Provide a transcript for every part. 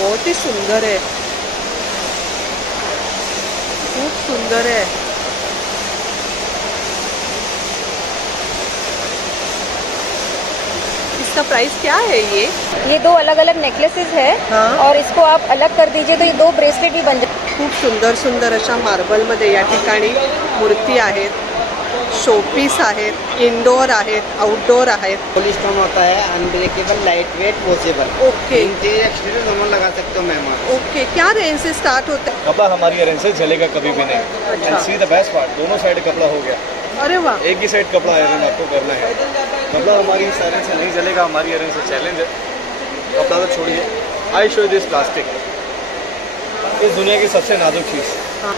बहुत ही सुंदर है, खूब सुंदर है। इसका प्राइस क्या है? ये दो अलग अलग नेकलेसेस है। हाँ। और इसको आप अलग कर दीजिए तो ये 2 ब्रेसलेट भी बन जाए। खूप सुंदर सुंदर अशा मार्बल मध्ये या ठिकाणी मूर्ती आहेत, शोपीस आहेत, इंडोर आहेत, आउटडोर आहेत। पॉलिश स्टोन होता है, unbreakable, light weight, washable. Okay, interior exterior दोनों लगा सकते हो मैम। ओके, क्या रेंज से स्टार्ट होता है? कपड़ा हमारी रेंज से जलेगा कभी भी नहीं। अच्छा। सी द बेस्ट पार्ट, दोनों साइड कपड़ा हो गया। अरे वाह, एक ही साइड कपड़ा आयरन आपको करना है। कपड़ा हमारी आयरन से नहीं जलेगा, हमारी आयरन से चैलेंज है। कपड़ा तो छोड़िए, आई शो दिस प्लास्टिक, इस दुनिया की सबसे नाजुक चीज़।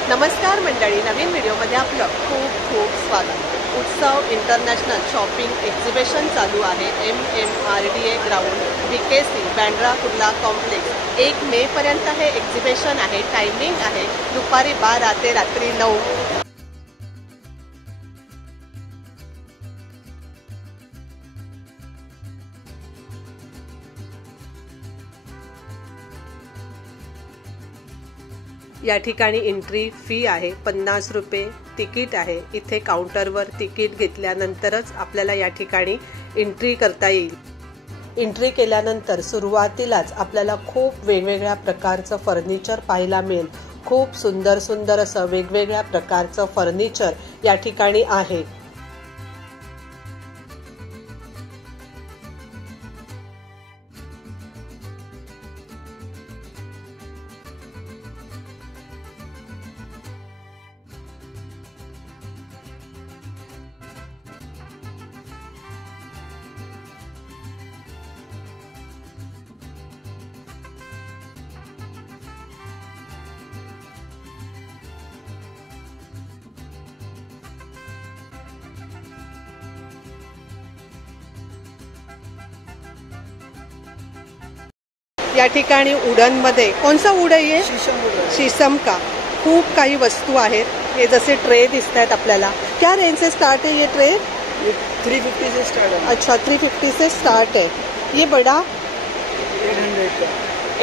नमस्कार मंडळी, नवीन व्हिडिओमध्ये आपलं खूप खूप स्वागत। उत्सव इंटरनॅशनल शॉपिंग एक्झिबिशन चालू आहे MMRDA ground BKC Bandra Kurla complex. 1 मे पर्यंत हे एक्झिबिशन आहे। टायमिंग आहे दुपारी 12 ते रात्री 9। या ठिकाणी एंट्री फी आहे 50 रुपये तिकीट आहे। इथे काउंटरवर तिकीट घेतल्यानंतरच आपल्याला या ठिकाणी एंट्री करता येईल। एंट्री केल्यानंतर सुरुवातीलाच आपल्याला खूप वेगवेगळ्या प्रकारचं फर्निचर पाहायला मिळेल। खूप सुंदर सुंदर असं वेगवेगळ्या प्रकारचं फर्निचर या ठिकाणी आहे। या ठिकाणी वुडन मध्ये कोणसा वूड आहे? ये शीशम का। खूप काही वस्तू आहेत। हे जसे ट्रे दिसत आहेत आपल्याला। क्या रेंज से स्टार्ट है ये ट्रे? 350 से स्टार्ट है। अच्छा, 350 से स्टार्ट है। ये बड़ा 800 का।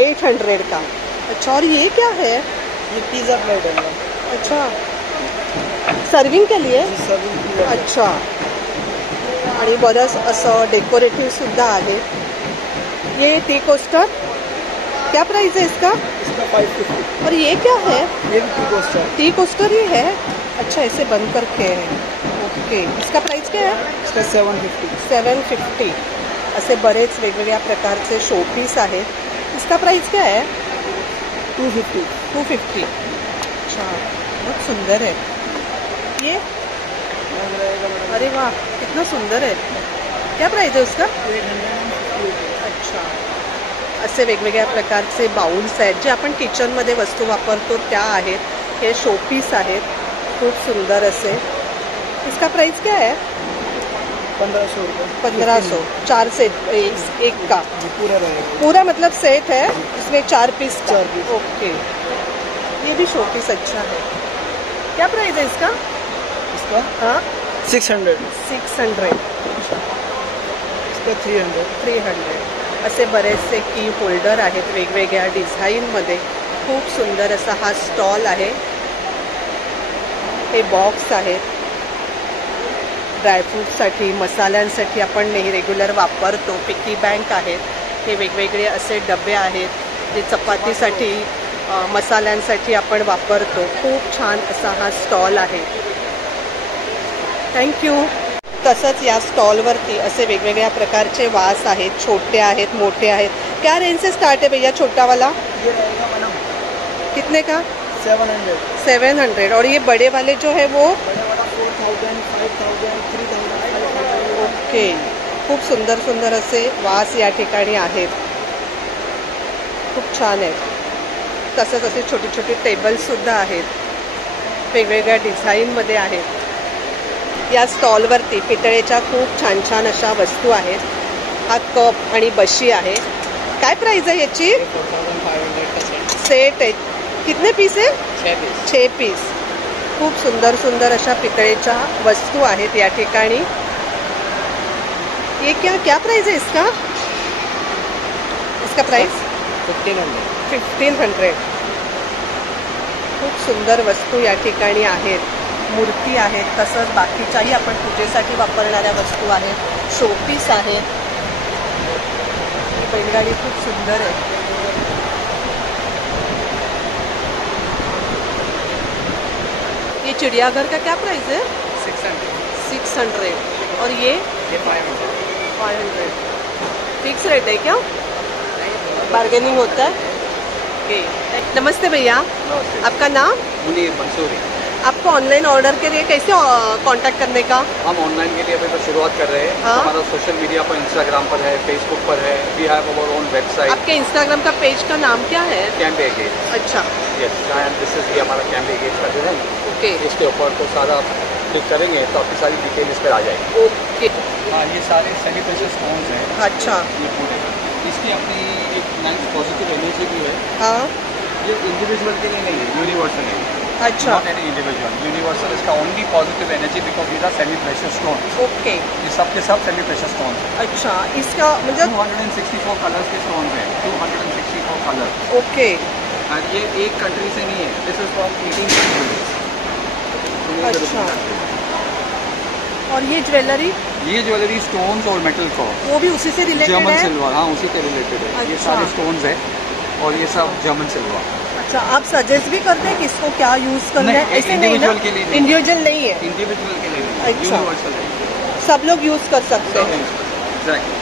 800 का। अच्छा, और ये क्या है? ये पिज्जा प्लेट है। अच्छा, सर्विंग के लिए? सर्विंग। अच्छा, आणि बरंच असं डेकोरेटिव्ह सुद्धा आहे। ये टी कोस्टर क्या प्राइस है इसका? इसका 550। और ये क्या है? ये भी टी कोस्टर। टी कोस्टर ही है। अच्छा, इसे बंद करके है। ओके, इसका प्राइस क्या है? इसका 750। 750। असे बरेच वेगवेगळ्या प्रकारचे शोपीस आहेत। इसका प्राइस क्या है? 250। 250। अच्छा, बहुत सुंदर है ये। अरे वाह, कितना सुंदर है। क्या प्राइस है उसका? 850। अच्छा, असे वेगवेगळ्या प्रकारचे बाउल्स आहेत जे आपण किचनमध्ये वस्तू वापरतो त्या आहेत। हे शोपीस आहेत, खूप सुंदर असे। इसका प्राइस क्या है? 1500 रुपये। 1500। 4 सेट एक का पूरा रहेगा। पूरा मतलब सेट है, इसमें 4 पीस का। 4 पीस। ओके, ये भी शोपीस अच्छा है। क्या प्राइस है इसका? इसका हाँ, 600। 600। इसका 300। 300। असे बरेचसे की होल्डर आहेत वेगवेगळ्या डिझाईनमध्ये। खूप सुंदर असा हा स्टॉल आहे। हे बॉक्स आहेत ड्रायफ्रूटसाठी, मसाल्यांसाठी आपण नेहमी रेग्युलर वापरतो। पिकी बँक आहेत। हे वेगवेगळे असे डबे आहेत जे चपातीसाठी, मसाल्यांसाठी आपण वापरतो। खूप छान असा हा स्टॉल आहे। थँक्यू। तसंच या स्टॉलवरती असे वेगवेगळ्या प्रकारचे वास आहेत, छोटे आहेत, मोठे आहेत। क्या रेंज से स्टार्ट है भैया छोटा वाला? ये रहेगा मैडम कितने का? 700। 700। और ये बड़े वाले जो है वो? बड़ा वाला 4000, 5000, 3000, 5000। ओके, खूप सुंदर सुंदर असे वास या ठिकाणी आहेत। खूप छान आहेत। तसंच असे छोटे छोटे टेबल्स सुद्धा आहेत, वेगवेगळ्या डिझाईनमध्ये आहेत। या स्टॉलवरती पितळेच्या खूप छान छान अशा वस्तू आहेत। हा कप आणि बशी आहे। काय प्राइस आहे याची? 4500 का सेट आहे। कितने पीस है? 6 पीस। 6 पीस। खूप सुंदर सुंदर अशा पितळेच्या वस्तू आहेत या ठिकाणी। ये क्या क्या प्राइस है इसका? इसका प्राइस 1500। 1500. खूप सुंदर वस्तू या ठिकाणी आहेत. मूर्ती आहेत, तसंच बाकीच्याही आपण पूजेसाठी वापरणाऱ्या वस्तू आहेत. शोपीस आहेत. ही बैलगाडी खूप सुंदर आहे. ये चिड़ियाघर का क्या प्राइस है? 600. और ये 500. फिक्स रेट है क्या? बार्गेनिंग होता है? ओके. नमस्ते भैया, आपका नाम? मुनीर मंसूरी. आपको ऑनलाइन ऑर्डर के लिए कैसे कांटेक्ट करने का? हम ऑनलाइन के लिए अभी तो शुरुआत कर रहे हैं. हाँ? हमारा सोशल मीडिया पर इंस्टाग्राम पर है, फेसबुक पर है. We have our own website. आपके इंस्टाग्राम का पेज का नाम क्या है? कैम्बे गेट. अच्छा. यस, दिस इज ये हमारा कैम्बे गेट का डिजाइन. ओके. इसके ऊपर तो सारा क्लिक करेंगे तो आपकी सारी डिटेल इस पर आ जाएगी. ओके. हाँ, ये सारे सेमी प्रेशियस स्टोन्स हैं. अच्छा. ये पूरे इसकी अपनी एक नाइस पॉजिटिव एनर्जी भी है. हाँ. ये इंडिविजुअल के लिए नहीं है, यूनिवर्सल है. अच्छा. Not any individual. यूनिवर्सल इसका only positive energy because these are semi precious stones. Okay. ये सब के सब सेमी प्रेशियस स्टोन्स हैं. अच्छा, इसका मतलब 264 कलर्स के स्टोन्स हैं. 264 कलर्स. ओके. और ये एक कंट्री से नहीं है. This is from 18 countries. अच्छा. और ये ज्वेलरी? ये ज्वेलरी स्टोन्स और मेटल को वो भी उसी से रिलेटेड जर्मन है? सिल्वर. हाँ, उसी से रिलेटेड है. ये अच्छा. सारे स्टोन्स है और ये सब जर्मन सिल्वर. अच्छा, आप सजेस्ट भी करते हैं कि इसको क्या यूज करना है? नहीं, ऐसे नहीं ना? individual के लिए नहीं. इंडिविजुअल नहीं है. इंडिविजुअल के लिए नहीं, अच्छा. यूनिवर्सल है. सब लोग यूज कर सकते हैं. एग्जैक्टली.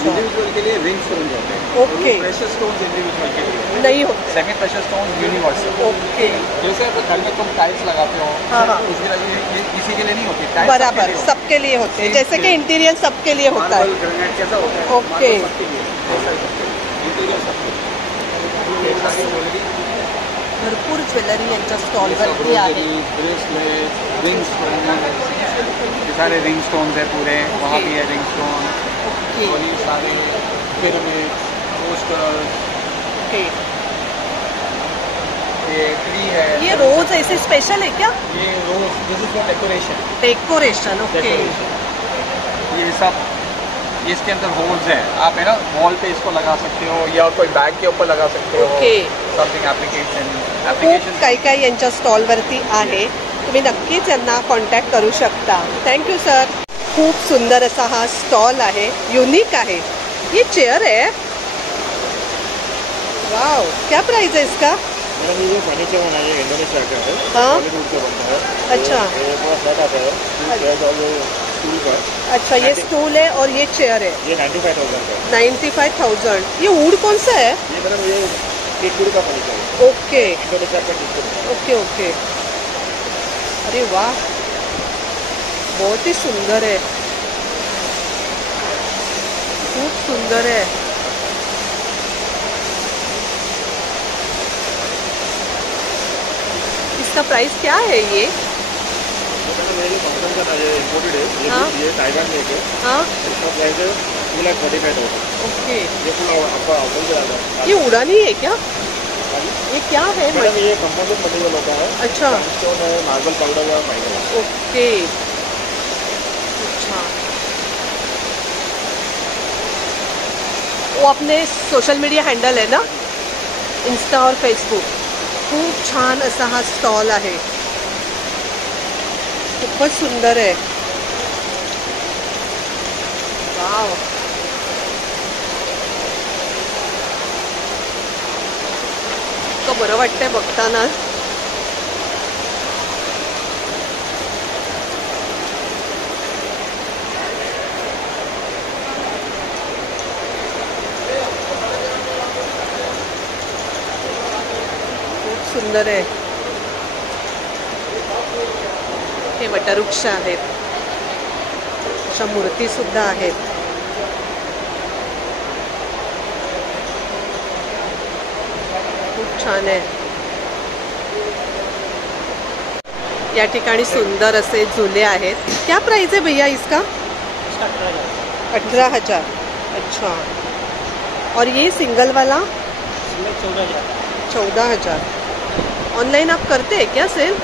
इंडिविजुअल के लिए रिंग स्टोन्स होते हैं. ओके. प्रेशियस स्टोन्स इंडिविजुअल के लिए नहीं होते. Semi precious stones universal. Okay. जैसे आप घर में तुम टाइल्स लगाते हो. हाँ, हाँ. उसके लिए ये इसी के लिए नहीं होती. टाइल्स बराबर सबके लिए होते हैं. जैसे कि इंटीरियर सबके लिए होता है. मार्बल ग्रेनाइट कैसा होता है? ओके. मार्बल सबके लिए. ऐसा ही सबके लिए. इंटीरियर सबके लिए. ये सारी ज्वेलरी, भरपूर ज्वेलरी यांच्या स्टॉलवरती आहे. Bracelet, ring stone. ये सारे रिंग स्टोन्स है पूरे. वहाँ भी है रिंग स्टोन. ओके. और ये सारे पिरामिड, पोस्टर्स. ओके. ये ट्री है. ये रोज ऐसे स्पेशल है क्या? ये rose, this is for decoration. Decoration. Okay. ये सब, ये इसके अंदर होल्स हैं. आप है ना वॉल पे इसको लगा सकते हो या कोई बैग के ऊपर लगा सकते हो. ओके. Something application. खूप काही काही यांच्या स्टॉलवरती आहे. तुम्ही नक्कीच यांना कॉन्टॅक्ट करू शकता. Thank you sir. खूप सुंदर असा हा स्टॉल आहे. युनिक आहे. ये चेयर है. वाव, क्या प्राइस है इसका? ये फर्नीचर बना है, इंडोनेशिया का है. हाँ. बॉलीवुड से बनता है. अच्छा. ये पूरा सेट आता है. चेयर और ये स्टूल का. अच्छा, ये स्टूल है और ये चेयर है. ये 95,000 का है. 95,000. ये वुड कौन सा है? ये मैडम ये टीकवुड का फर्नीचर है. ओके. इंडोनेशिया का टीकवुड. ओके. ओके. अरे वाह, बहुत ही सुंदर है. खूब सुंदर है. इसका प्राइस क्या है ये? मेरे फंक्शन का था, ये इम्पोर्टेड है. हाँ. ये ताइवान में है. हाँ. इसका प्राइस है 2,35,000. ओके. ये पूरा आपका आउटल से आता है. ये उड़ानी है क्या? ये क्या है? मैडम ये कंपोजिट मटेरियल होता है. अच्छा. स्टोन है, मार्बल पाउडर या फाइबर. ओके. अच्छा. वो अपने सोशल मीडिया हँडल आहे ना, इंस्टा और फेसबुक. खूप छान असा हा स्टॉल आहे. खूपच सुंदर आहे. वाव. इतकं बरं वाटतंय बघताना. सुंदर आहे. हे वटवृक्ष आहेत. अशा मूर्ती सुद्धा आहेत. खूप छान आहे. या ठिकाणी सुंदर असे झुले आहेत. क्या प्राइस है भैया इसका? 18,000. अच्छा. और ये सिंगल वाला? 14,000. ऑनलाइन आप करते हैं क्या सेल?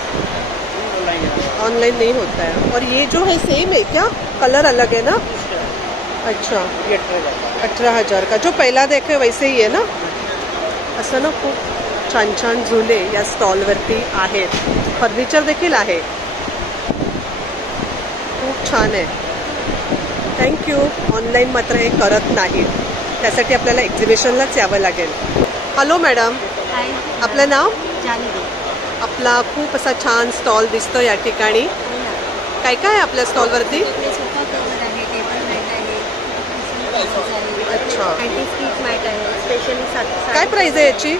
ऑनलाइन नहीं होता है. और ये जो है सेम है क्या? कलर अलग है ना? अच्छा. 18,000 का. जो पहला देखे वैसे ही है ना? असं ना खूप छान छान झुले या स्टॉलवरती आहेत. फर्निचर देखील आहे. खूप छान आहे. थँक्यू. ऑनलाईन मात्र हे करत नाही, त्यासाठी आपल्याला एक्झिबिशनलाच यावं लागेल. हॅलो मॅडम, आपलं नाव? आपला खूप असा छान स्टॉल दिसतो या ठिकाणी. काय काय आहे आपल्या स्टॉलवरती? अच्छा. काय प्राइस आहे याची?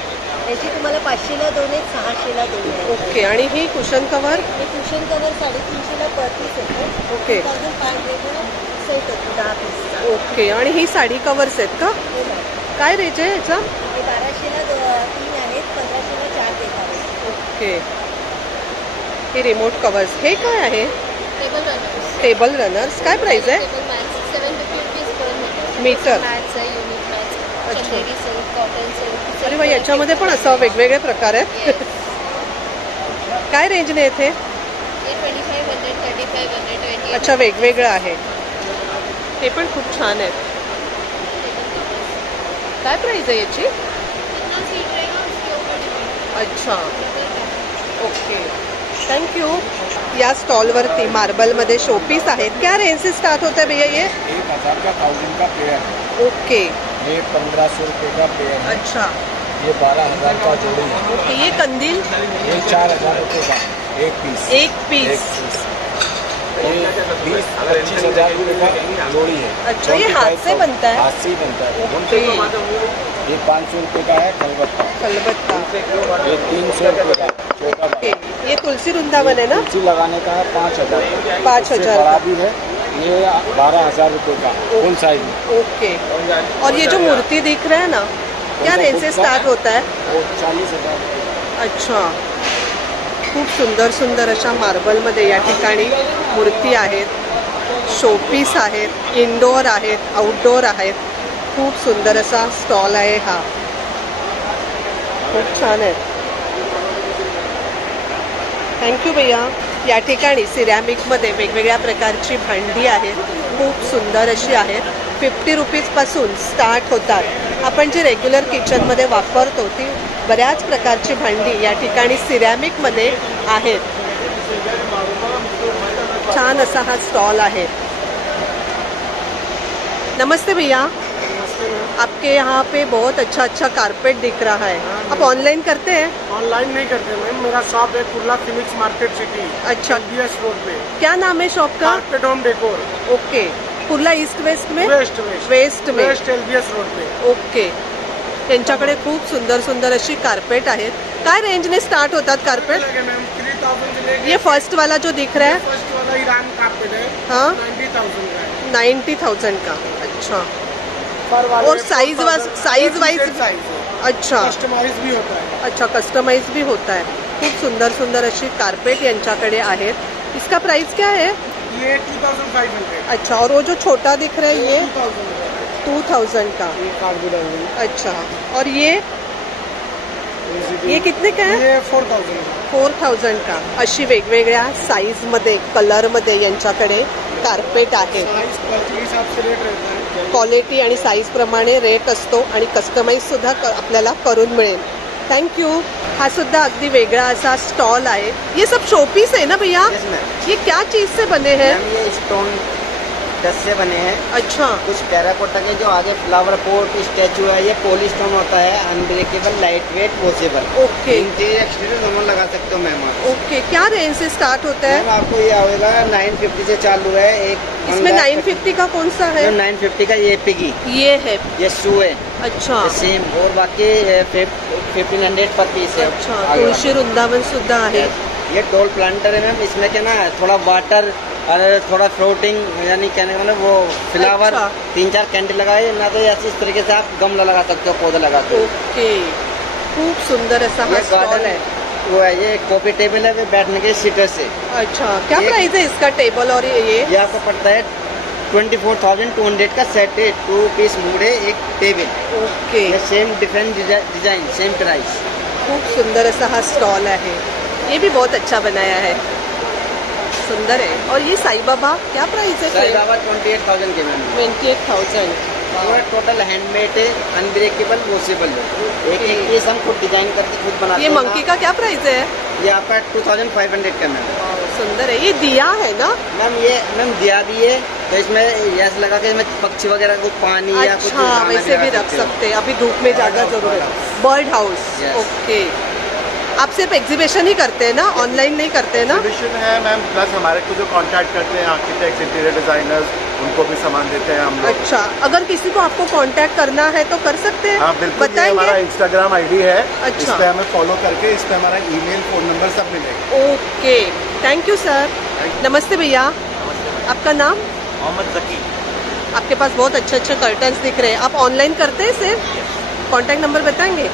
याची तुम्हाला 500ला 2 आहेत, 600ला 2 आहेत. ओके. आणि ही कुशन कव्हर? हे कुशन कव्हर 350ला पर पीस येतं. ओके. 1500ला सेट होतो 10 पीस. ओके. आणि ही साडी कव्हर्स आहेत का? काय रेंज आहे याचा? हे 1200ला 3 आहेत, 1500ला 4 देतात. ओके. हे रिमोट कव्हर्स. हे काय आहे? Table runners. Table runners. काय प्राइस आहे? 750 रुपीज पर मीटर. मॅट्स आहे, युनिक मॅट्स. अच्छा. Chanderi silk, cotton silk. अरे बाई, याच्यामध्ये पण असं वेगवेगळे प्रकार आहेत. काय रेंजने येथे? 2500, 3500, 20. अच्छा, वेगवेगळं आहे. हे पण खूप छान आहे. काय प्राइस आहे याची? अच्छा. ओके. थँक्यू. या स्टॉलवरती मार्बलमध्ये शोपीस आहेत. क्या रेंज से स्टार्ट होता है भैया ये? 1000 का 1000 का पेयर है. ओके. ये 1500 रुपये का पेयर है. अच्छा. ये 12000 का जोड़ी है. ओके. ये कंदील? ये 4000 रुपये का एक पीस. एक पीस. ये 20-25 रुपये का जोड़ी है. अच्छा. ये हाथ से बनता है? हाथ से ही बनता है. ओके. ये 500 रुपये का है कलबत्ता. कलबत्ता. ये 300 रुपये का छोटा ओके. ये तुलसी वृंदावन है ना? तुलसी लगाने का है 5000. 5000 बड़ा भी है. ये 12000 रुपये का फुल साइज में. ओके. और ये जो मूर्ति दिख रहा है ना, क्या रेंज से स्टार्ट होता है? वो 40,000. अच्छा. खूप सुंदर सुंदर अशा मार्बलमध्ये या ठिकाणी मूर्ती आहेत, शोपीस आहेत, इनडोअर आहेत, आउटडोअर आहेत. खूप सुंदर असा स्टॉल आहे हा. खूप छान आहे. थँक्यू भैया. या ठिकाणी सिरॅमिकमध्ये वेगवेगळ्या प्रकारची भांडी आहेत. खूप सुंदर अशी आहेत. 50 रुपीजपासून स्टार्ट होतात. आपण जी रेग्युलर किचनमध्ये वापरतो ती बऱ्याच प्रकारची भांडी या ठिकाणी सिरॅमिकमध्ये आहेत. छान असा हा स्टॉल आहे. नमस्ते भैया. आपके यहाँ पे बहुत अच्छा कारपेट दिख रहा है. आप ऑनलाइन करते हैं? ऑनलाइन नहीं करते मैम. मेरा शॉप है कुर्ला फिनिक्स मार्केट सिटी. अच्छा. एलबीएस रोड पे. क्या नाम है शॉप का? Carpet home decor. Okay. Kurla east west में? वेस्ट में. वेस्ट एलबीएस रोड पे. ओके. त्यांच्याकडे खूप सुंदर सुंदर अशी कारपेट आहेत. काय रेंजने स्टार्ट होतात कारपेट? मैम 3000 से लेके. ये फर्स्ट वाला जो दिख रहा है? फर्स्ट वाला ईरान कारपेट है. हाँ. 90,000 का है. 90,000 का. अच्छा. और साइज वाइज? अच्छा. कस्टमाइज भी होता है. अच्छा, कस्टमाइज भी होता है. खूप सुंदर सुंदर अशी कारपेट यांच्याकडे आहेत. इसका प्राइस क्या है? ये 2500. अच्छा. और वो जो छोटा दिख रहा है ये 2000 का. ये कार्ड भी डाल. अच्छा. और ये कितने का है? ये 4000. 4000 का. अशी वेगवेगळ्या साईजमध्ये, कलरमध्ये यांच्याकडे कारपेट आहे. साइज क्वालिटी के हिसाब से रेट रहता है. क्वालिटी आणि साईज प्रमाणे रेट असतो आणि कस्टमाइज सुद्धा आपल्याला करून मिळेल. थँक्यू. हा सुद्धा अगदी वेगळा असा स्टॉल आहे. ये सब शोपीस है ना भैया? ये क्या चीज से बने हैं? ये स्टोन डस्ट से बने हैं. अच्छा. कुछ टेराकोटा के जो आगे फ्लावर पोट स्टैचू है ये पॉली स्टोन होता है. Unbreakable, light weight, washable. Okay. Interior exterior दोनों लगा सकते हो मैम. ओके. क्या रेंज से स्टार्ट होता है? मैम आपको ये आएगा 950 से चालू है. एक इसमें 950 का कौन सा है? 950 का ये पिगी. ये है. ये शू है. अच्छा. सेम. और बाकी 1500 पर पीस है. अच्छा. तुळशी वृंदावन सुद्धा आहे. ये डोल प्लांटर है मैम. इसमें क्या ना थोड़ा वाटर और थोड़ा फ्लोटिंग, यानी कहने का मतलब वो फ्लावर. अच्छा. 3-4 कैंडल लगाए ना तो ऐसे इस तरीके से आप गमला लगा सकते हो, पौधा लगा सकते हो. ओके. खूप सुंदर असा हा ये स्टॉल गार्डन है. है. वो है ये कॉफी टेबल है. वो बैठने के सीटर से. अच्छा. क्या ये- प्राइस है इसका टेबल और ये? ये आपको पड़ता है 24,200 का सेट है. 2 पीस मूड है, एक टेबल. ओके. ये same different design, same price. खूप सुंदर असा हा स्टॉल आहे. ये भी बहुत अच्छा बनाया है. सुंदर है. और ये साई बाबा क्या प्राइस है? साइज 28,000 के मैम. 28,000. पूरा टोटल हैंडमेड है, अनब्रेकेबल, वॉशेबल है। एक एक पीस हम खुद डिजाइन करके खुद बनाते ये हैं। मंकी का क्या प्राइस है? ये आपका 2500 का मैम। सुंदर है। ये दिया है ना मैम? ये मैम दिया भी है, तो इसमें ऐसा लगा के इसमें पक्षी वगैरह को पानी या कुछ अच्छा, वैसे भी रख सकते हैं। अभी धूप में ज्यादा जरूरत है। Bird house, okay. आप सिर्फ एग्जीबिशन ही करते हैं ना, ऑनलाइन नहीं करते हैं ना? एग्जीबिशन है मैम, प्लस हमारे को जो कांटेक्ट करते हैं आर्किटेक्ट, इंटीरियर डिजाइनर्स, उनको भी सामान देते हैं हम लोग। अच्छा, अगर किसी को आपको कांटेक्ट करना है तो कर सकते हैं? हाँ बिल्कुल, ये हमारा इंस्टाग्राम आईडी है। अच्छा, इस पे हमें फॉलो करके इस पे हमारा ईमेल, फोन नंबर सब मिलेगा। Okay, thank you sir. नमस्ते भैया, आपका नाम? मोहम्मद जकी। आपके पास बहुत अच्छे अच्छे कर्टन्स दिख रहे हैं। आप ऑनलाइन करते हैं सिर्फ? कॉन्टैक्ट नंबर बताएंगे?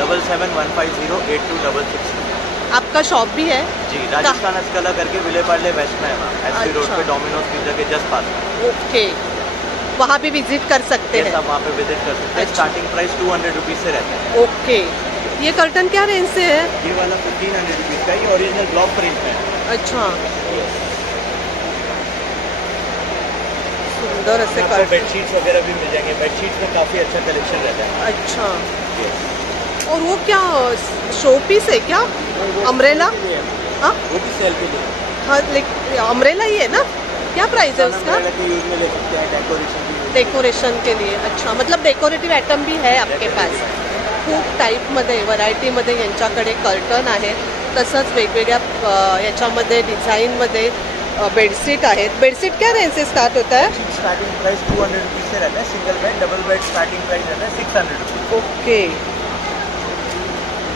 7715082666। आपका शॉप भी है? जी, राजस्थान हस्तकला करके विलेपार्ले वेस्ट में है मैम, एसपी रोड पे डोमिनोज पिज्जा के जस्ट पास में। ओके, वहाँ भी विजिट कर सकते हैं? आप वहाँ पे विजिट कर सकते हैं। स्टार्टिंग प्राइस 200 रुपीज से रहता है। ओके, ये कर्टन क्या रेंज से है? ये वाला 1500 रुपीज का, ये ओरिजिनल ब्लॉक प्रिंट में है। अच्छा, सुंदर ऐसे आपको बेडशीट्स वगैरह भी मिल जाएंगे। बेडशीट्स में काफी अच्छा कलेक्शन रहता है। अच्छा, और वो क्या शो पीस है क्या? अम्ब्रेला? हाँ, वो भी सेल के लिए। हाँ, लेकिन अम्ब्रेला ही है ना? क्या प्राइस है उसका? यूज में ले सकते हैं, डेकोरेशन के लिए। डेकोरेशन के लिए। अच्छा, मतलब डेकोरेटिव्ह आयटम भी है आपके पास? खूप टाईपमध्ये, व्हरायटीमध्ये यांच्याकडे कर्टन आहे, तसंच वेगवेगळ्या याच्यामध्ये डिझाईनमध्ये बेडशीट आहेत। बेडशीट क्या रेंज से स्टार्ट होता है? स्टार्टिंग प्राइस 200 रुपीज से रहता है। Single bed, double bed starting price रहता है 600 रुपीज। ओके,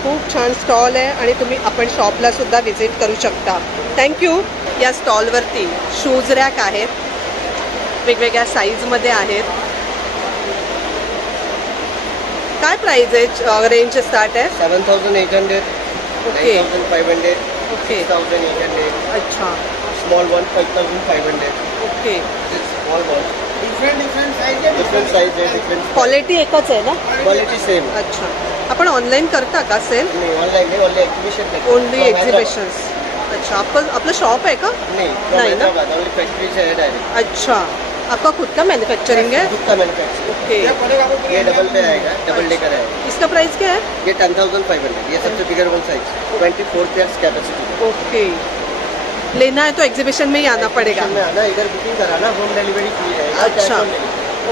खूप छान स्टॉल आहे आणि तुम्ही आपण शॉपला सुद्धा व्हिजिट करू शकता। थँक्यू। या स्टॉलवरती शूज रॅक आहेत, वेगवेगळ्या साईजमध्ये आहेत। काय प्राइस आहे? रेंज स्टार्ट आहे 7800, ओके 9500, ओके 6800, अच्छा small one 5500, okay. small one, different size है, different क्वालिटी एकच आहे ना? quality same। अच्छा, आपण ऑनलाईन करता का सेल? नहीं ऑनलाइन नहीं, ओनली एग्जीबिशन। Only exhibitions. अच्छा, आपलं शॉप आहे का? नहीं नहीं ना? ओनली फैक्ट्री से है डायरेक्ट। अच्छा, आपका खुद का मैन्युफैक्चरिंग है? खुद का मैन्युफैक्चरिंग। ओके, ये डबल पे आएगा, डबल डेकर है। इसका प्राइस क्या है? ये 10,500। ये सबसे bigger one size, 24 pairs capacity. Okay, लेना है तो एग्जीबिशन में ही आना पड़ेगा। में आना, इधर बुकिंग कराना, होम डिलीवरी फ्री रहेगा। अच्छा,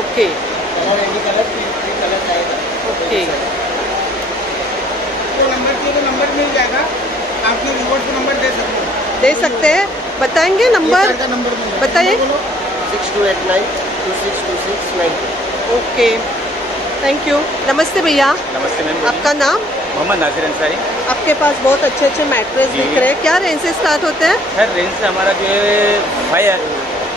okay colour any colour free colour आएगा। ओके, तो नंबर चाहिए तो नंबर मिल जाएगा, आपके रिवॉर्ड को नंबर दे सकते हैं। बताएंगे नंबर? बताइए। 6289 262692। Okay, thank you. नमस्ते भैया, नमस्ते मैम। आपका नाम? मोहम्मद नासिर अंसारी। आपके पास बहुत अच्छे अच्छे मैट्रेस दिख रहे हैं। क्या रेंज से स्टार्ट होते हैं? सर रेंज से हमारा जो है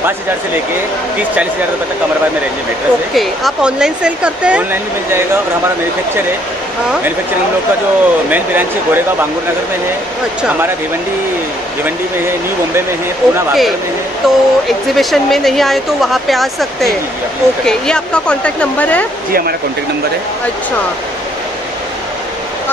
5,000 से लेके 30-40 हज़ार रुपये तक कमरबाद में रेंज में मेट्रेस है। ओके, आप ऑनलाइन सेल करते हैं? ऑनलाइन भी मिल जाएगा, और हमारा मैन्युफैक्चर है। हाँ, मैन्युफैक्चरिंग हम लोग का जो मेन ब्रांच है गोरेगांव बांगूर नगर में है। अच्छा, हमारा भिवंडी में है, न्यू बॉम्बे में है, पूना ओके। भास्कर में है। तो एग्जीबिशन में नहीं आए तो वहाँ पे आ सकते हैं। ओके, ये आपका कांटेक्ट नंबर है? जी, हमारा कॉन्टेक्ट नंबर है। अच्छा,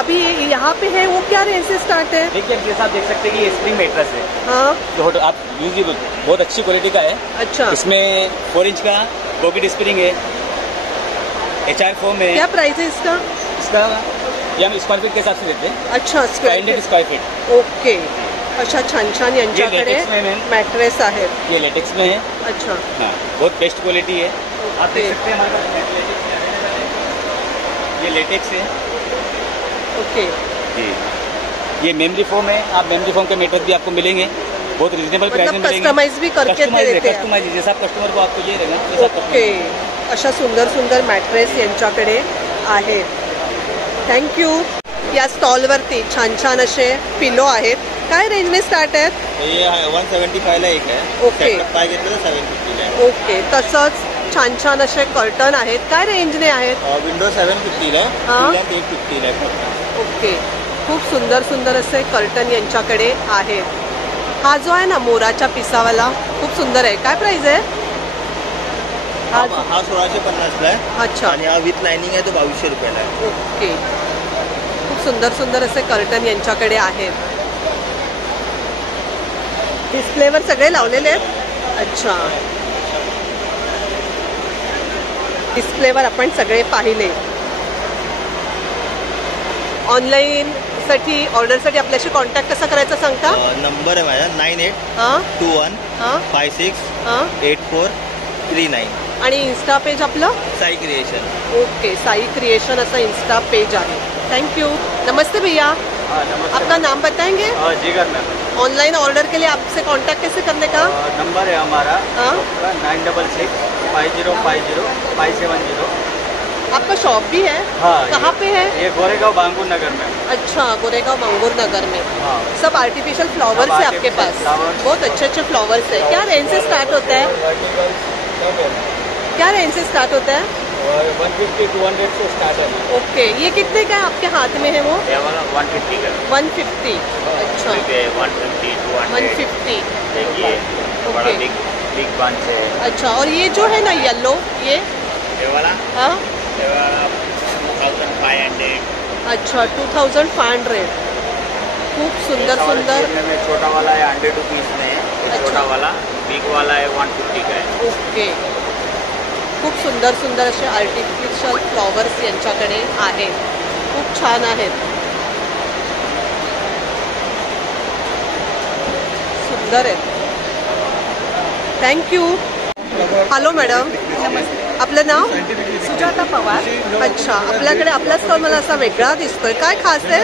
अभी यहाँ पे है वो क्या रेंज से स्टार्ट है? देखिए, जैसा आप देख सकते हैं कि ये स्प्रिंग मेट्रेस है, हाँ, जो आप यूजली बहुत अच्छी क्वालिटी का है। अच्छा, इसमें 4 इंच का पॉकेट स्प्रिंग है, HR फोम है। क्या प्राइस है इसका? इसका ये हम स्क्वायर फीट के हिसाब से देते हैं। अच्छा, 500 स्क्वायर फीट। ओके, अच्छा, छान छान यांच्याकडे लेटेक्स में है। मॅट्रेस आहेत। ये लेटेक्स में है। अच्छा, हाँ, बहुत बेस्ट क्वालिटी है। आप देख सकते हैं हमारे पास लेटेक्स में available है। ये लेटेक्स है। ओके, जी, ये मेमरी फोम है। आप मेमरी फोम के मेट्रेस भी आपको मिलेंगे, बहुत रिजनेबल प्राइस में मतलब मिलेंगे। कस्टमाइज भी करके देते हैं? कस्टमाइज, जैसा आप कस्टमर को आपको ये रहेगा वैसा आप ओके, अशा सुंदर सुंदर मॅट्रेस यांच्याकडे आहेत। थँक्यू। या स्टॉलवरती छान छान असे पिलो आहेत। काय रेंजने स्टार्ट आहेत? ये 175 ला एक है। ओके, पाय घेतलं तर 750 ला। ओके, तसंच छान छान असे कर्टन आहेत। काय रेंजने आहेत? विंडो 750 ला, हाँ। 850 ला। ओके, खूप सुंदर सुंदर असे कर्टन यांच्याकडे आहेत। हा जो आहे ना मोराच्या पिसावाला, खूप सुंदर आहे। काय प्राइस आहे? हा 1650 ला आहे। अच्छा, आणि हा विथ लाइनिंग आहे तो 2200 रुपयाला आहे। ओके, खूप सुंदर सुंदर असे कर्टन यांच्याकडे आहेत। डिस्प्लेवर सगळे लावलेले आहेत। अच्छा, डिस्प्लेवर आपण सगळे पाहिले. ऑनलाईन साठी ऑर्डरसाठी आपल्याशी कॉन्टॅक्ट कसा करायचा सांगता? नंबर आहे माझा 9821568439 आणि इन्स्टा पेज आपलं Sai creation. Okay, Sai creation असं इंस्टा पेज आहे. Thank you. नमस्ते भैया. नमस्ते. आपका नाम बताएंगे? जिगर मैम. ऑनलाइन ऑर्डर के लिए आपसे कांटेक्ट कैसे करने का? नंबर है हमारा 9665050570. आपका शॉप भी है? हाँ. कहाँ पे है? ये गोरेगांव बांगूर नगर में. अच्छा, गोरेगांव बांगूर नगर में. हाँ. सब आर्टिफिशियल फ्लावर्स है आपके पास? बहुत अच्छे अच्छे फ्लावर्स है. क्या रेंज से स्टार्ट होता है? क्या रेंज से स्टार्ट होता है? 150-200 से स्टार्ट है. ओके, ये कितने का आपके हाथ में है वो? ये वाला 150 का. 150. अच्छा, 150. देखिए बड़ा बिग बंच है. अच्छा, और ये जो है ना येलो, ये वाला हाँ 2500. अच्छा, 2500. खूब सुंदर सुंदर. छोटा वाला है 100 रुपीज में. छोटा वाला बिग वाला है 150 का है. ओके, खूप सुंदर सुंदर असे आर्टिफिशियल फ्लॉवर्स यांच्याकडे आहेत. खूप छान आहेत, सुंदर आहेत. थँक्यू. हॅलो मॅडम, आपलं नाव? सुजाता पवार. अच्छा, आपल्याकडे आपला स्टॉल मला असा वेगळा दिसतोय. काय खास आहे?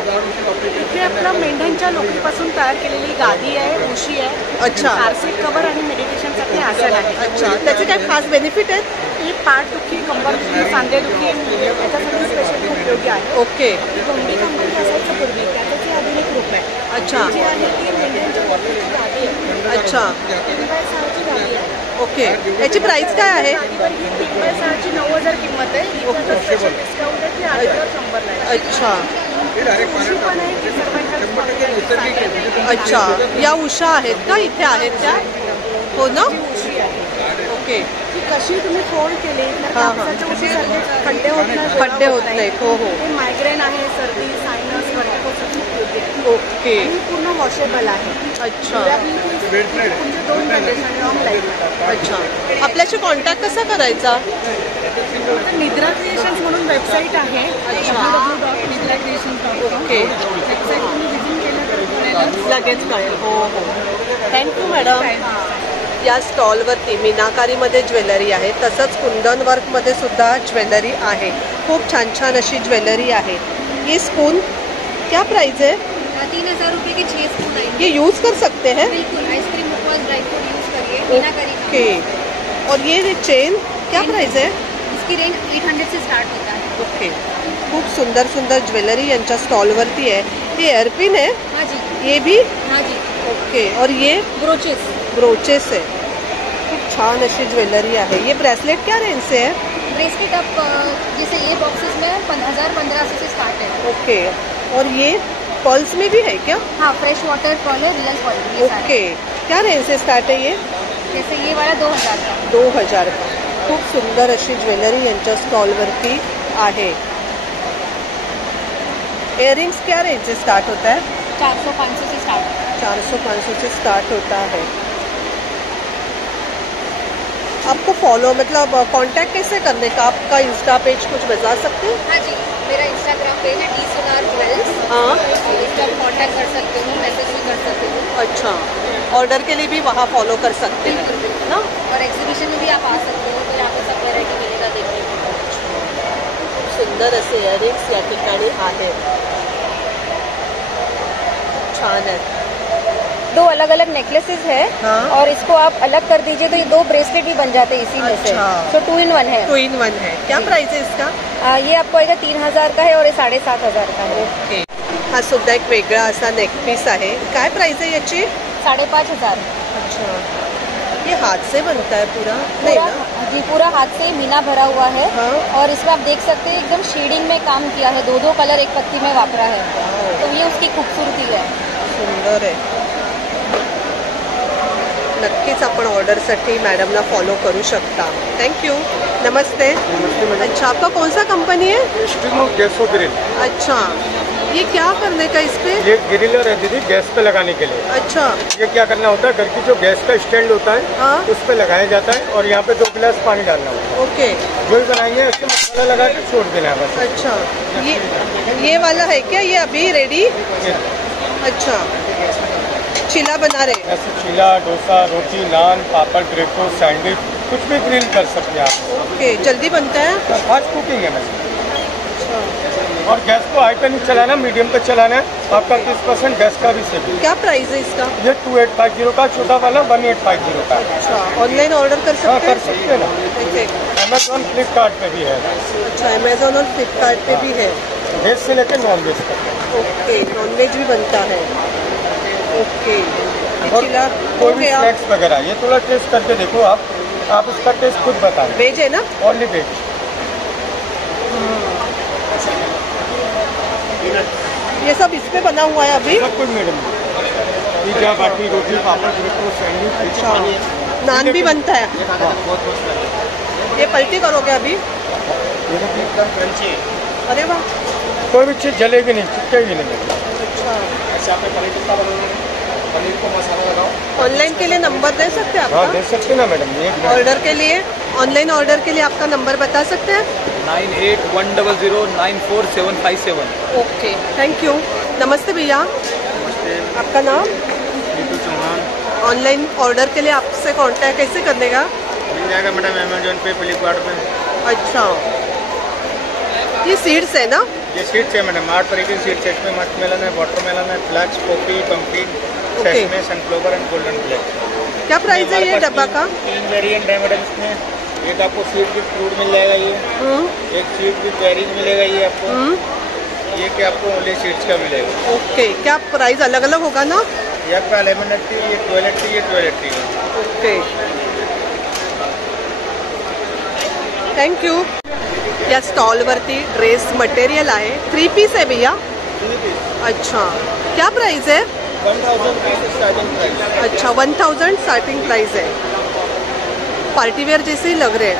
इथे आपलं मेंढ्यांच्या लोकरीपासून तयार केलेली गादी आहे, उशी आहे. अच्छा. आरसेट कव्हर आणि मेडिटेशनसाठी आसन आहे. अच्छा, त्याचे काय खास बेनिफिट आहेत? ही पाठदुखी, कंबरदुखी, सांधेदुखी याच्यासाठी स्पेशली उपयोगी आहे. ओके. गोंडी कंपनी असायचं पूर्वी, त्याचं जे आधुनिक रूप आहे. अच्छा. जी आहे ती मेंढ्यांच्या लोकरीची गादी आहे. अच्छा. 3x6ची गादी आहे. ओके, याची प्राइस काय आहे? गादीवर ही 3x6ची 9000 किंमत आहे. ओके. स्पेशल डिस्काउंट आहे ती 8,100 आहे. अच्छा. उशी पण आहे ती सर्वांच्या. अच्छा, या उषा आहेत का इथे आहेत त्या? हो ना. ओके. ती कशी तुम्ही फोल्ड केली तर हां, हां. कापसाच्या उशीसारखे खड्डे होत नाही. खड्डे होत नाहीत. हो हो. ते मायग्रेन आहे, सर्दी, सायनस, वर्टिकोसाठी उपयोगी आहे. ओके. आणि पूर्ण वॉशेबल आहे. अच्छा. ड्युरेबिलिटी म्हणजे 2 कंडिशन लॉंग लाईफ. अच्छा, आपल्याशी कॉन्टॅक्ट कसा करायचा? निद्रा क्रिएशन्स म्हणून वेबसाईट आहे. www.nidracreations.com. ओके. वेबसाईट तुम्ही विजिट केलं तर लगेच कळेल. हो हो. Thank you madam. या स्टॉलवरती मीनाकारीमध्ये ज्वेलरी आहे, तसंच कुंदन वर्कमध्ये सुद्धा ज्वेलरी आहे. खूप छान छान अशी ज्वेलरी आहे. ये स्पून क्या प्राइस है? 3000 रुपये के 6 स्पून आएंगे. ये यूज़ कर सकते हैं? बिल्कुल, आइसक्रीम मुखवास ड्राई फ्रूट यूज करिए. मीनाकारी नाम ओके. और ये चेन क्या प्राइस है? इसकी रेंज 800 से स्टार्ट होता है. ओके. खूप सुंदर सुंदर ज्वेलरी यांच्या स्टॉलवरती आहे. ये एअरपिन है? हाँ जी. ये भी? हाँ जी. ओके. और ये ब्रोचेस. ब्रोचेस है. खूप छान अशी ज्वेलरी आहे. ये ब्रेसलेट क्या रेंज से है? ब्रेसलेट अब जैसे ये बॉक्सेस में 1500 से स्टार्ट है. ओके. और ये पर्ल्स में भी है क्या? हाँ, फ्रेश वाटर पर्ल है, रियल क्वालिटी. ओके. क्या रेंज से स्टार्ट है ये? जैसे ये वाला 2000 का. 2000 का. खूप सुंदर अशी ज्वेलरी यांच्या स्टॉलवरती आहे. इयरिंग्स क्या रेंज से स्टार्ट होता है? 400-500 से स्टार्ट. 400-500 से स्टार्ट होता है. आपको फॉलो मतलब कांटेक्ट कैसे करने का? आपका इंस्टा पेज कुछ बता सकते हैं? हाँ जी, मेरा इंस्टाग्राम पेज है DSonar Jewels. हाँ. इस पर कॉन्टैक्ट कर सकते हो, मैसेज भी कर सकते हो. अच्छा, ऑर्डर के लिए भी वहाँ फॉलो कर सकते हैं ना? और एग्जीबिशन में भी आप आ सकते हो, तो यहाँ पे सब वेरायटी मिलेगा देखने को. सुंदर असे इयरिंग्स या ठिकाणी आहेत. छान आहे. 2 अलग अलग नेकलेसेस है. हाँ. और इसको आप अलग कर दीजिए तो ये 2 ब्रेसलेट भी बन जाते हैं इसी में से. अच्छा. तो 2 in 1 है. 2 in 1 है. क्या प्राइस है इसका? ये आपको आएगा 3000 का है और ये 7500 का है. ओके. हा सुद्धा एक वेगळा असा नेकपीस आहे. काय प्राइस है याची? 5500. अच्छा, ये हाथ से बनता है पूरा? नहीं ना? जी, पूरा हाथ से मीना भरा हुआ है. हाँ. और इसमें आप देख सकते हैं एकदम शेडिंग में काम किया है. 2 कलर एक पत्ती में वापरा है. तो ये उसकी खूबसूरती है. सुंदर आहे. नक्कीच आपण ऑर्डरसाठी मॅडमला फॉलो करू शकता. थँक्यू. नमस्ते. नमस्ते मैडम. अच्छा, आपका कौन सा कंपनी है? स्ट्रिंग ऑफ गैसो ग्रिल. अच्छा, ये क्या करने का इस पे? ये ग्रिलर है दीदी, गैस पे लगाने के लिए। अच्छा। ये क्या करना होता है, घर की जो गैस का स्टैंड होता है, हाँ? उस पे लगाया जाता है और यहाँ पे 2 गिलास पानी डालना होता है। ओके। जो भी बनाएंगे उसको मसाला लगा के छोड़ देना है बस। अच्छा, ये वाला है क्या? ये अभी रेडी? अच्छा, चिला बना रहे? ऐसे चिला, डोसा, रोटी, नान, पापड़, ग्रेको, सैंडविच, कुछ भी ग्रिल कर सकते हैं आप। ओके, जल्दी बनता है? फास्ट कुकिंग है मैम। और गैस को हाई पे नहीं चलाना, मीडियम पे चलाना है। आपका 30% गैस का भी सेव। क्या प्राइस है इसका? ये 2850 का, छोटा वाला 1850 का। अच्छा, ऑनलाइन ऑर्डर कर सकते हैं? कर सकते हैं ना। अमेजोन, फ्लिपकार्ट पे भी है। अच्छा, अमेजोन और फ्लिपकार्ट पे भी है। वेज से लेकर नॉन वेज तक। ओके, नॉन वेज भी बनता है। ओके, कोई भी स्नैक्स वगैरह, ये थोड़ा टेस्ट करके देखो आप उसका टेस्ट खुद बताएं। वेज है ना? Only veg. ये सब इस पे बना हुआ है अभी? सब कुछ मैडम, पिज्जा, बाटी, रोटी, पापड़, ग्रेको, सैंडविच। अच्छा, नान भी बनता है? ये पलटी करोगे अभी? अरे वाह, कोई भी चीज़ जलेगी नहीं, चिपकेगी नहीं। अच्छा, ऐसे आपने पनीर को मसाला लगाओ। ऑनलाइन के लिए नंबर दे सकते हैं आपका? हाँ, दे सकते हैं ना मैडम। ऑर्डर के लिए, ऑनलाइन ऑर्डर के लिए आपका नंबर बता सकते हैं? 9810094757। Okay, thank you. नमस्ते भैया। नमस्ते। आपका नाम? नीतू चौहान। ऑनलाइन ऑर्डर के लिए आपसे कांटेक्ट कैसे करने का? मिल जाएगा मैडम, अमेजोन पे, फ्लिपकार्ट पे। अच्छा, ये सीड्स है ना? ये सीड्स है मैडम, 8 तरीके की सीड्स है। इसमें मस्कमेलन है, वाटरमेलन है, flax, coffee, pumpkin, sesame, sunflower and golden flax. क्या प्राइस है ये डब्बा का? 3 वेरिएंट है मैडम इसमें। एक आपको सीड विद फ्रूट मिल जाएगा ये, एक सीड विद बेरीज मिलेगा ये आपको, ये कि आपको ओनली सीड्स का मिलेगा। ओके, क्या प्राइस अलग अलग होगा ना? ये आपका 1180, ये 1280, ये 1280 का। Okay, thank you. या स्टॉलवरती ड्रेस मटेरियल आहे, 3 पीस आहे भैया? 3 पीस। अच्छा, क्या प्राइस है? 1000 रुपीज स्टार्टिंग प्राइस। अच्छा, 1000 स्टार्टिंग प्राइस है। पार्टी वेयर जैसे ही लग रहे हैं।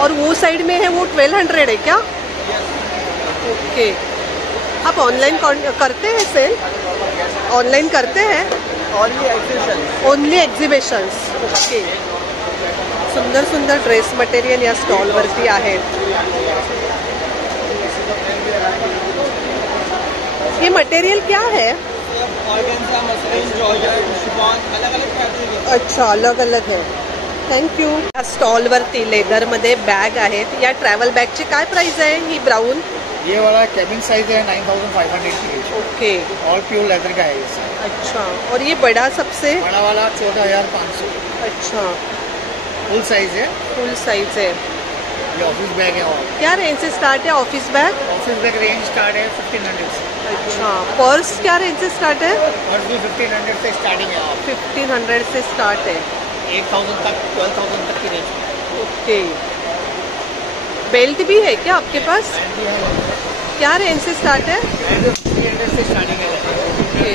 और वो साइड में है वो 1200 है क्या? ओके, आप ऑनलाइन करते हैं सेल? ऑनलाइन करते हैं? Only exhibitions. ओके, सुंदर सुंदर ड्रेस मटेरियल या स्टॉलवरती आहे। ये मटेरियल क्या है? अच्छा, अलग अलग है। Thank you. या स्टॉलवरती लेदरमध्ये बॅग आहेत। या ट्रॅव्हल बॅगची काय प्राइस आहे? ही ब्राउन, ये वाला कैबिन साइज है 9500 की। ओके, ऑल प्योर लेदर का है ये। अच्छा, और ये बड़ा सबसे बड़ा वाला 14500। अच्छा, फुल साइज है। फुल साइज है। ये ऑफिस बैग है। और क्या रेंज से स्टार्ट है office bag? Office bag range start है 1500 से। अच्छा, पर्स क्या रेंज से स्टार्ट है? पर्स भी 1500 से स्टार्टिंग है। 1500 से स्टार्ट है। 8000 तक, 12000 तक की रेंज। ओके, बेल्ट भी है क्या आपके पास? क्या रेंज से स्टार्ट है? 300 से स्टार्टिंग है। ओके,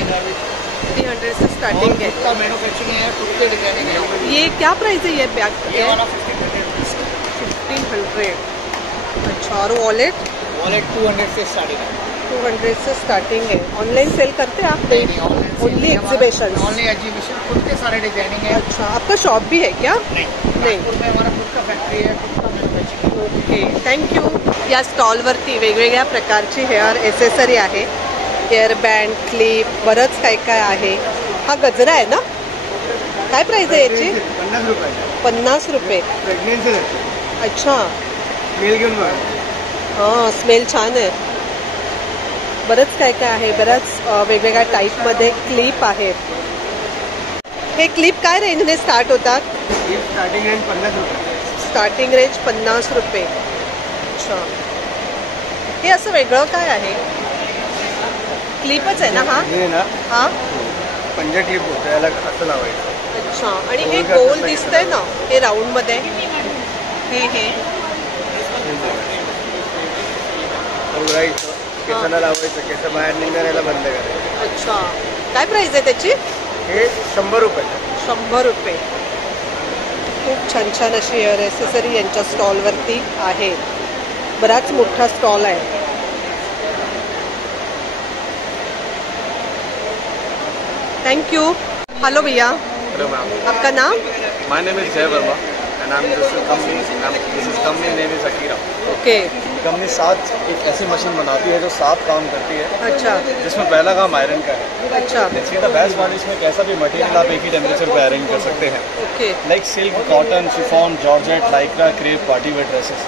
300 से स्टार्टिंग है। इसका मैन्युफैक्चरिंग है, खुद के डिजाइनिंग है। ये क्या प्राइस है ये बैग? ये वाला 1500। 1500। अच्छा, और वॉलेट? वॉलेट 200 से स्टार्टिंग है। 200 से स्टार्टिंग है। ऑनलाइन सेल करते हैं आप? Only exhibition? ओनली एग्जीबिशन, खुद के सारे डिजाइनिंग है। अच्छा, आपका शॉप भी है क्या? नहीं, में हमारा खुद का फैक्ट्री है, खुद का मैन्युफैक्चरिंग। Okay, thank you. या स्टॉलवरती वेगवेगळ्या प्रकारची हेअर एसेसरी आहे, हेअर बँड, क्लिप, बरंच काय काय आहे। हा गजरा आहे ना? काय प्राइस आहे याची? 50 रुपये। 50 रुपये। प्रेग्नेंसी। अच्छा, स्मेल घेऊन बघा। हां, स्मेल छान आहे। बरंच काय काय आहे, बऱ्याच वेगवेगळ्या टाईपमध्ये क्लिप आहेत। हे क्लिप काय रेंजने स्टार्ट होतात? स्टार्टिंग रेंज 50 रुपये। स्टार्टिंग रेंज 50 रुपये। अच्छा, हे असं वेगळं काय आहे? क्लिपच आहे ना हा? हे ना, हा, पंजा क्लिप होतं, याला असं लावायचं। अच्छा, आणि हे गोल दिसतंय ना, हे राऊंड मध्ये, हे केसाला लावायचं, केस बाहेर निघायला बंद करायचं। अच्छा, काय प्राइस आहे त्याची? हे 100 रुपये। 100 रुपये। खूप छान छान अशी हेअर ॲक्सेसरी यांच्या स्टॉलवरती आहे। बराच मोठा स्टॉल आहे। Thank you. हेलो भैया, हेलो मैम, आपका नाम? माय नेम इज जय Verma and I am this company name is Akira. Okay. Company 7 एक ऐसी मशीन बनाती है जो 7 काम करती है। अच्छा। जिसमें पहला काम आयरन का है। अच्छा। देखिए द बेस्ट पार्ट, इसमें कैसा भी मटेरियल आप एक ही टेम्परेचर पे आयरन कर सकते हैं। Okay. Like silk, cotton, chiffon, georgette, Lycra, crepe, party wear dresses,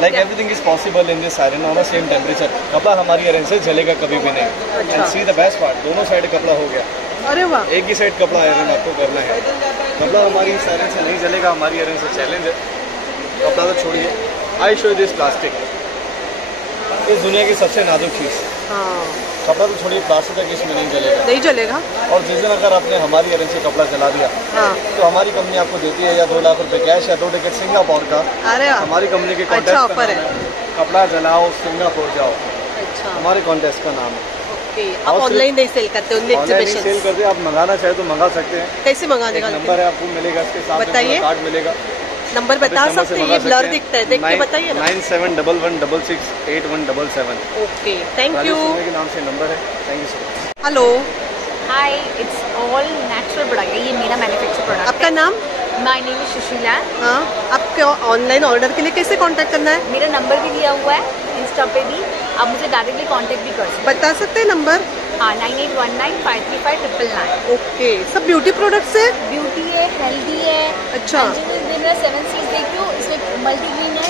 like everything is possible in this iron on a same temperature. कपड़ा हमारी आयरन से जलेगा कभी भी नहीं। And see the best part, दोनों साइड कपड़ा हो गया। अरे वाह। एक ही साइड कपड़ा आयरन आपको करना है। कपड़ा हमारी इस आयरन से नहीं जलेगा, हमारी आयरन से चैलेंज है। कपड़ा तो छोड़िए, आई शो दिस प्लास्टिक, इस दुनिया की सबसे नाजुक चीज़। हाँ। कपड़ा तो छोड़िए, प्लास्टिक तक इसमें नहीं जलेगा। नहीं जलेगा। और जिस दिन अगर आपने हमारी आयरन से कपड़ा जला दिया, हाँ, तो हमारी कंपनी आपको देती है या 2 लाख रुपए कैश या 2 टिकट सिंगापुर का। अरे हमारी कंपनी के अच्छा कॉन्टेस्ट ऑफर है। कपड़ा जलाओ सिंगापुर जाओ, अच्छा, हमारे कॉन्टेस्ट का नाम है। ओके। आप ऑनलाइन नहीं सेल करते? ओनली एग्जीबिशन सेल करते हैं। आप मंगाना चाहे तो मंगा सकते हैं। कैसे मंगाने का नंबर है आपको मिलेगा, इसके साथ बताइए। कार्ड मिलेगा। नंबर बता सकते हैं? ये ब्लर दिखता है, देख के बताइए ना। 9711668177। Okay, thank you. के नाम से नंबर है। Thank you so much. Hello, hi, it's all natural product है, ये मेरा मैन्युफैक्चर प्रोडक्ट। आपका नाम? My name is Sushila. हाँ, आपके ऑनलाइन ऑर्डर के लिए कैसे कांटेक्ट करना है? मेरा नंबर भी दिया हुआ है इंस्टा पे भी, आप मुझे डायरेक्टली कांटेक्ट भी कर सकते बता सकते हैं नंबर? हाँ, 9819535999। ओके। सब ब्यूटी प्रोडक्ट्स है? ब्यूटी है, हेल्दी है। अच्छा। मेरा 7 सीज देखियो, इसमें मल्टीग्रीन है।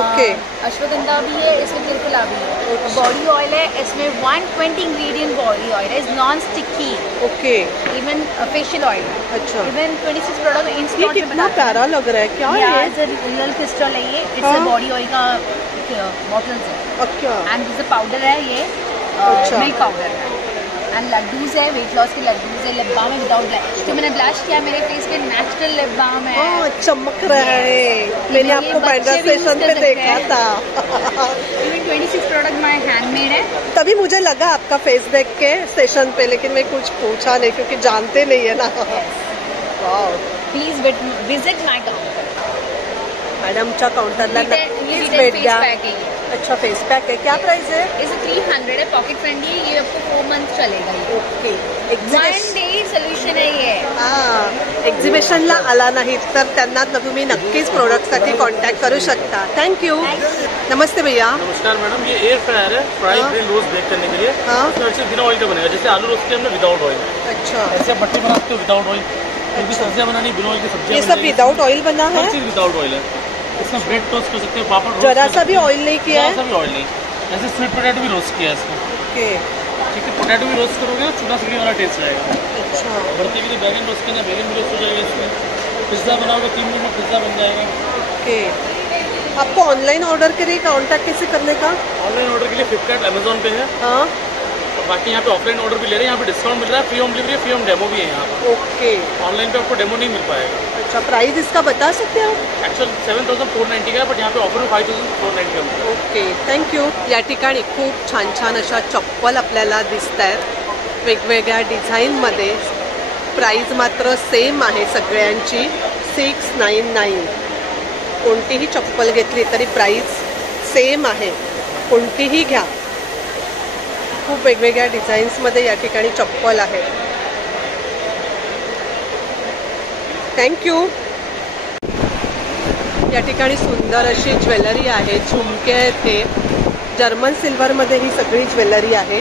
ओके। अश्वगंधा भी है, इसमें त्रिफला भी है। बॉडी ऑयल है, इसमें 120 इंग्रेडिएंट बॉडी ऑयल है, is non sticky. Okay. Even facial oil. अच्छा। इवन 26 प्रोडक्ट ये इंस्टेंट कितना प्यारा लग रहा है, क्या है ये? रियल क्रिस्टल है ये, हाँ? इट्स बॉडी ऑयल का बॉटल्स है। अच्छा। एंड दिस पाउडर है ये, अच्छा। मिल्क पाउडर है। एंड लड्डूज है, वेट लॉस के लड्डूज है। लिप बाम है विदाउट ब्लश, जो मैंने ब्लश किया मेरे फेस पे, नेचुरल लिप बाम है। चमक रहा है। मैंने आपको बैंड्रा स्टेशन पे देखा था। इवन 26 प्रोडक्ट माय हैंडमेड है। तभी मुझे लगा आपका फेस देख के स्टेशन पे, लेकिन मैं कुछ पूछा नहीं क्योंकि जानते नहीं है ना। Please visit my counter. मॅडमच्या काउंटरला ये नक्कीच फेस भेट द्या। पैक है ये। अच्छा, फेस पैक है, क्या प्राइस है? इसे 300 है, पॉकेट फ्रेंडली है, ये आपको 4 मंथ चलेगा ये। ओके। 1 डे सोल्यूशन है ये। हाँ, एक्झिबिशनला आला नाही तर त्यांना तुम्ही नक्कीच प्रोडक्टसाठी कॉन्टॅक्ट करू शकता। थँक्यू। नमस्ते भैया। नमस्कार मैडम, ये एयर फ्रायर है, फ्राई ग्रिल रोस्ट बेक करने के लिए। हाँ। इसमें अच्छे बिना ऑयल का बनेगा, जैसे आलू रोस्ट किया हमने विदाउट ऑयल। अच्छा। ऐसे आप भट्टी बनाते हो विदाउट ऑयल। क्योंकि सब्जियां बनानी बिना ऑयल की सब्जियां ये सब विदाउट ऑयल बना है? हर चीज विदाउट ऑयल है। इसमें ब्रेड टोस्ट कर सकते हो, पापड़ रोस्ट जरा कर सा भी सकते हो। ऑयल नहीं किया जरा सा है? भी ऑयल नहीं। ऐसे स्वीट पोटैटो भी रोस्ट किया है इसमें। ओके। ठीक है, पोटैटो भी रोस्ट करोगे तो चूना सिकड़ी वाला टेस्ट आएगा। अच्छा। भरते के लिए बैगन रोस्ट करना, बैगन भी रोस्ट हो जाएगा इसमें। पिज्जा बनाओगे 3 मिनट में पिज्जा बन जाएगा। ओके। आपको ऑनलाइन ऑर्डर के लिए कांटेक्ट कैसे करने का? ऑनलाइन ऑर्डर के लिए फ्लिपकार्ट, अमेजोन पे है। हाँ। और बाकी यहाँ पे ऑफलाइन ऑर्डर भी ले रहे हैं, यहाँ पे डिस्काउंट मिल रहा है, free home delivery, free home demo भी है यहाँ पर। ओके। ऑनलाइन पे आपको डेमो नहीं मिल पाएगा। अच्छा, प्राइस इसका बता सकते हो? एक्चुअल 7490 का है, बट यहाँ पे ऑफर में 5490 का मिळतं। Okay, thank you. या ठिकाणी खूप छान छान अशा चप्पल आपल्याला दिसत आहेत वेगवेगळ्या डिझाईनमध्ये। प्राइस मात्र सेम आहे सगळ्यांची, 699। कोणतीही चप्पल घेतली तरी प्राइस सेम आहे, कोणतीही घ्या। खूप वेगवेगळ्या डिझाईन्समध्ये या ठिकाणी चप्पल आहेत। थँक्यू। या ठिकाणी सुंदर अशी ज्वेलरी आहे, झुमके आहेत, हे जर्मन सिल्वरमध्ये ही सगळी ज्वेलरी आहे।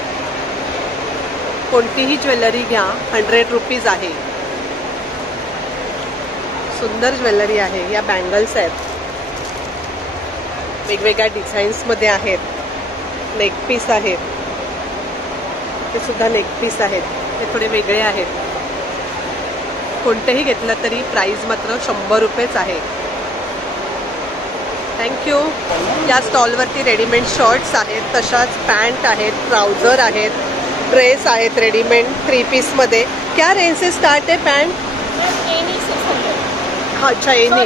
कोणतीही ज्वेलरी घ्या, 100 रुपीज आहे। सुंदर ज्वेलरी आहे। या बँगल्स आहेत, वेगवेगळ्या डिझाईन्समध्ये आहेत। नेकपीस आहेत, ते सुद्धा नेकपीस आहेत, ते थोडे वेगळे आहेत। कोणतेही घेतलं तरी प्राइस मात्र 100 रुपयेच आहे। थँक्यू। या स्टॉलवरती रेडीमेड शर्ट्स आहेत, तशाच पॅन्ट आहेत, ट्राउझर आहेत, ड्रेस आहेत रेडीमेड 3 पीसमध्ये। क्या रेंज से स्टार्ट है पैंट? अच्छा, एनी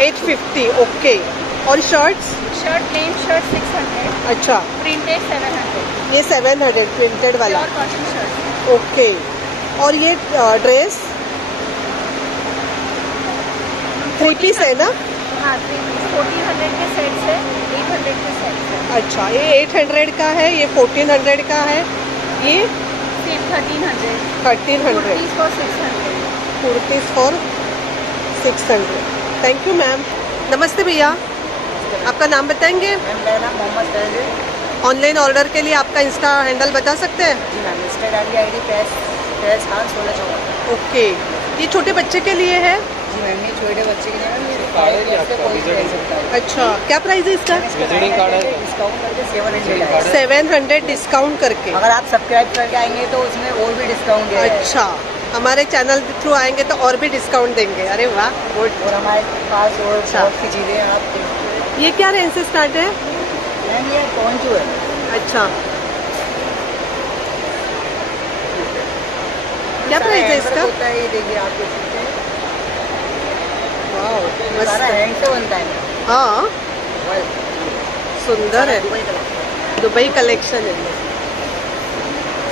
850। ओके। और शर्ट्स? Shirt plain shirt 600। अच्छा। प्रिंटेड 700। ये 700 प्रिंटेड वाला। Pure cotton shirt. ओके। और ये ड्रेस 3 पीस है ना? हाँ, 3 पीस 1400 के सेट्स है, 800 के सेट्स है। अच्छा, ये 800 का है, ये 1400 का है, ये 1300 kurtis for 600। Thank you ma'am. नमस्ते भैया, आपका नाम बताएंगे? मेरा नाम मोहम्मद फैज है। ऑनलाइन ऑर्डर के लिए आपका इंस्टा हैंडल बता सकते हैं? जी ma'am, insta ID Faiz Khan 16 okay, ये छोटे बच्चे के लिए है? जी मैम, ये छोटे बच्चे के लिए मैम, ये अच्छा, क्या प्राइस है इसका? विजिटिंग कार्ड है, डिस्काउंट करके 700 700 डिस्काउंट करके। अगर आप सब्सक्राइब करके आएंगे तो उसमें और भी डिस्काउंट है। अच्छा, हमारे चैनल थ्रू आएंगे तो और भी डिस्काउंट देंगे। अरे वाह, गुड। और हमारे पास और बहुत सी चीज़ें हैं। आप ये क्या रेंज से स्टार्ट है? मैम ये पॉइंटू है। अच्छा, क्या प्राइस है इसका? ये देखिए, आप देख सकते हैं, वाह, सारा हैंड से बनता है। हाँ, सुंदर है, दुबई कलेक्शन है।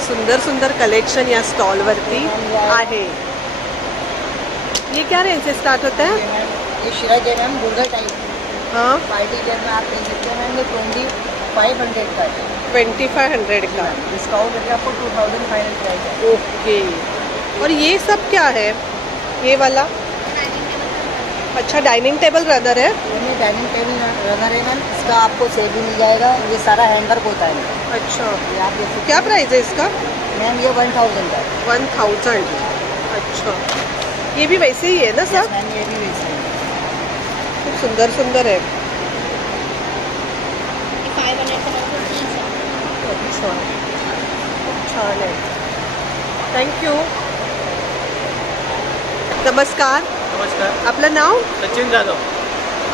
सुंदर सुंदर कलेक्शन या स्टॉल वरती आहे। ये क्या रेंज से स्टार्ट होता है? ये शिराज है मैम, बुर्गर टाइप। हाँ, पार्टी वेयर में आप ले सकते हैं मैम। ये 2500 का है। 2500 का डिस्काउंट करके आपको 2500 प्राइस है। ओके, और ये सब क्या है? ये वाला अच्छा डाइनिंग टेबल रनर है। ये डाइनिंग टेबल रनर है मैम, इसका आपको सेल भी मिल जाएगा। ये सारा हैंडवर्क होता है। अच्छा, ये आप देख सकते हैं। क्या प्राइस है इसका? मैम ये 1000 का है। 1000। अच्छा, ये भी वैसे ही है ना सर? मैम ये भी वैसे है। खूब सुंदर सुंदर है। अच्छा, छान आहे। थँक्यू। नमस्कार। नमस्कार, आपलं नाव? सचिन जाधव।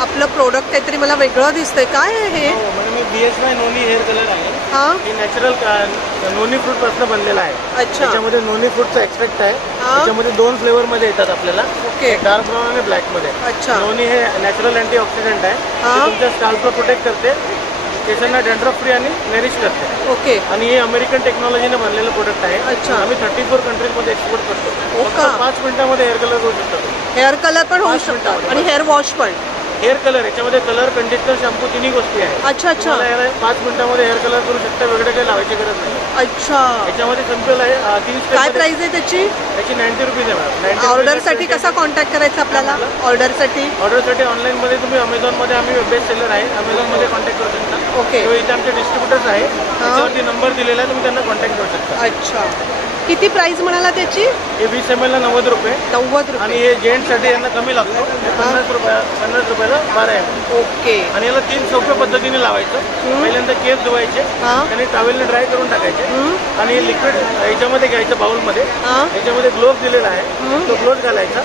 आपलं प्रोडक्ट काहीतरी मला वेगळं दिसतंय, काय आहे हे? मी BSY नोनी हेअर कलर आहे। हा, हे नॅचरल नोनी फ्रूट पासून बनलेला आहे। अच्छा, त्याच्यामध्ये नोनी फ्रूटचा एक्सट्रॅक्ट आहे। हा, त्याच्यामध्ये 2 फ्लेवर मध्ये येतात आपल्याला, ओके, डार्क ब्राऊन आणि ब्लॅक मध्ये। अच्छा, नोनी हे नॅचरल अँटीऑक्सिडंट आहे, हा, ते तुमच्या स्काल्पला प्रोटेक्ट करते, केसांना डॅन्ड्रफ फ्री आणि नरिश करते। ओके, आणि हे अमेरिकन टेक्नॉलॉजीने बनलेलं प्रोडक्ट आहे। अच्छा, आम्ही 34 कंट्रीजमध्ये एक्सपोर्ट करतो। हो का? 5 मिनिटांमध्ये हेअर कलर करू शकतो। हेअर कलर पण होऊ शकतो आणि हेअर वॉश पण? हेअर कलर, याच्यामध्ये कलर, कंडिशनर, शॅम्पू तिन्ही गोष्टी आहेत। अच्छा अच्छा, 5 मिनिटांमध्ये हेअर कलर करू शकता, वेगळे काही लावायची गरज नाही। अच्छा, याच्यामध्ये सिंपल आहे, 3 स्टेप। काय प्राइस आहे त्याची? त्याची 90 रुपीज आहे मॅडम। ऑर्डर साठी कसा कॉन्टॅक्ट करायचा आपल्याला? ऑर्डर साठी ऑनलाईन मध्ये तुम्ही अमेझॉन मध्ये, आम्ही बेस्ट सेलर आहे, अमेझॉन मध्ये कॉन्टॅक्ट करू शकता। ओके, इथे आमचे डिस्ट्रीब्युटर्स आहे, त्याच्यावरती नंबर दिलेला आहे, तुम्ही त्यांना कॉन्टॅक्ट करू शकता। अच्छा, किती प्राइस म्हणाला त्याची? हे 20 ml ला 90 रुपये। 90 आणि हे जेंट्स साठी यांना कमी लागतो, 50 रुपयाला 12 ml। ओके, आणि याला 3 सोप्या पद्धतीने लावायचं। पहिल्यांदा केस धुवायचे आणि टॉवेलने ड्राय करून टाकायचे आणि लिक्विड याच्यामध्ये घ्यायचं बाउलमध्ये। याच्यामध्ये ग्लोव्ह दिलेला आहे, तो ग्लोव्ह घालायचा,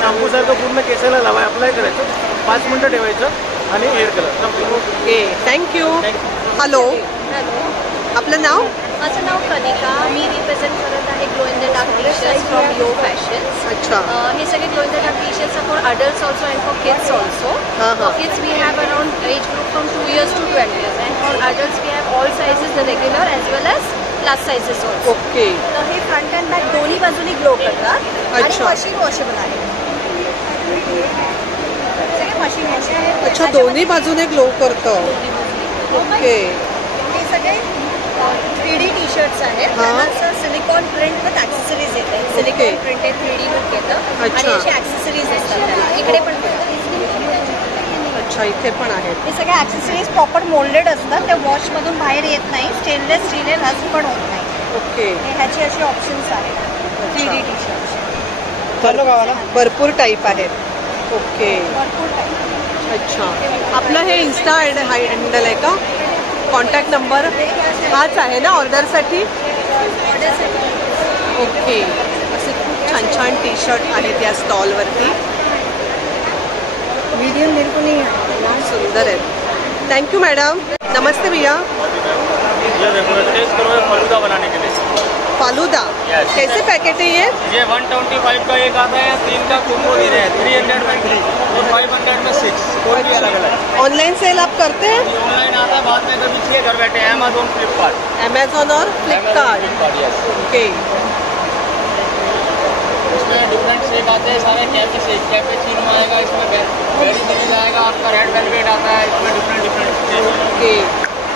शॅम्पू सारखं पूर्ण केसाला लावाय अप्लाय करायचं, 5 मिनिटं ठेवायचं आणि hair colour. Okay, thank you. Hello, आपलं नाव? माझं नाव कनिका, मी रिप्रेझेंट करत आहे glow in the dark T shirts from Yo Fashions. अच्छा, हे सगळे glow in the dark T shirts for adults also and for kids also. For kids we have around age group from 2 years to 12 years and for adults we have all sizes, the regular as well as plus sizes also. Okay, तर हे front and back दोन्ही बाजूनी glow करतात आणि अच्छा, machine washable आहे। सगळे machine wash आहे। अच्छा, दोन्ही बाजूने ग्लो करतं। ओके, हे सगळे 3D टी शर्ट्स आहेत। त्यांना असं सिलिकॉन प्रिंट विथ ॲक्सेसरीज येते। सिलिकॉन प्रिंटेड 3D लुक येतं आणि असे ॲक्सेसरीज असतात त्याला। इकडे पण अच्छा, इथे पण आहेत। हे सगळे ॲक्सेसरीज प्रॉपर मोल्डेड असतात, त्या वॉशमधून बाहेर येत नाही, स्टेनलेस स्टील आहे, रस्ट पण होत नाही। ओके, ह्याचे असे ऑप्शन्स आहेत 3D टी शर्ट्स। भरपूर टाईप आहेत। ओके, भरपूर टाईप। अच्छा, आपलं हे इन्स्टा हँडल आहे का? कॉन्टॅक्ट नंबर हाच आहे ना ऑर्डरसाठी? ओके, असे खूप छान छान टी शर्ट आहेत या स्टॉलवरती। वीडियो मेरे को नहीं आता, सुंदर है। Thank you madam. नमस्ते भैया। फालूदा बनाने के लिए। फालूदा कैसे पैकेट है ये? 125 का एक आता है, 3 का कॉम्बो दे रहे हैं, 300 में 3 और 500 में 6 और भी अलग अलग। ऑनलाइन सेल आप करते हैं? ऑनलाइन आता है, बाद में कभी चाहिए घर बैठे, अमेजोन, फ्लिपकार्ट। अमेजोन और फ्लिपकार्ट, ओके। इसमें डिफरेंट शेक आते हैं सारे, कैपेचिनो आएगा, इसमें बेरी मिल जाएगा, आपका रेड वेलवेट आता है, इसमें different shake. Okay,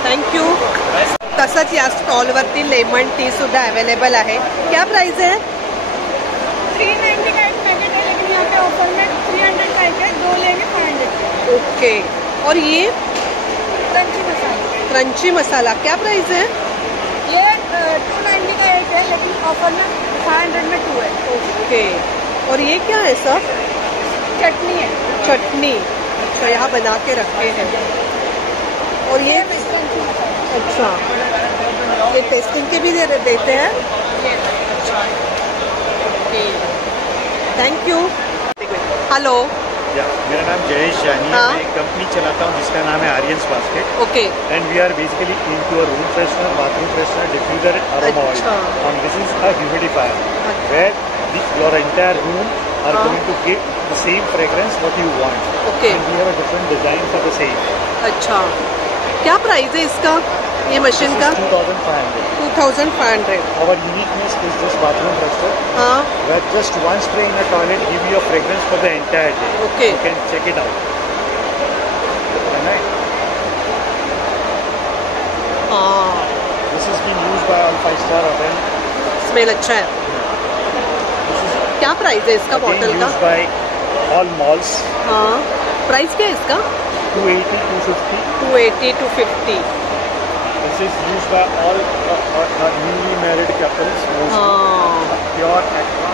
thank you. तसंच या स्टॉलवरती लेमन टी सुद्धा अवेलेबल आहे. क्या प्राइस है? 390 का एक पैकेट है, लेकिन यहाँ पे ऑफर में 300 का एक है, 2 लेंगे 500. ओके. और ये क्रंची मसाला. क्रंची मसाला क्या प्राइस है? ये 290 का एक है, लेकिन ऑफर में 500 में 2 है. ओके. और ये क्या है सर? चटनी है. चटनी. अच्छा, यहाँ बना के रखे हैं. और ये अच्छा, ये टेस्टिंग के भी देते हैं. Thank you. हेलो. मेरा नाम जयेश जानी है. मैं एक कंपनी चलाता हूँ जिसका नाम है Aryan's basket. Okay. And we are basically into a room freshener, bathroom freshener, diffuser, aroma oil. And this is a humidifier where your entire room are going to give the same fragrance what you want. Okay. And we have a different design for the same. अच्छा, क्या price है इसका, ये machine का? 2500. 2500. Our uniqueness is this bathroom freshener. हाँ. Where just one spray in a toilet give you a fragrance for the entire day. Okay. You can check it out. Right. हाँ. This is being used by all 5-star hotel. Smell अच्छा है. क्या price है इसका bottle का? By all malls. हाँ. Price क्या है इसका? 280 250. 280 250. This is used by all newly married couples. हाँ. Pure aqua.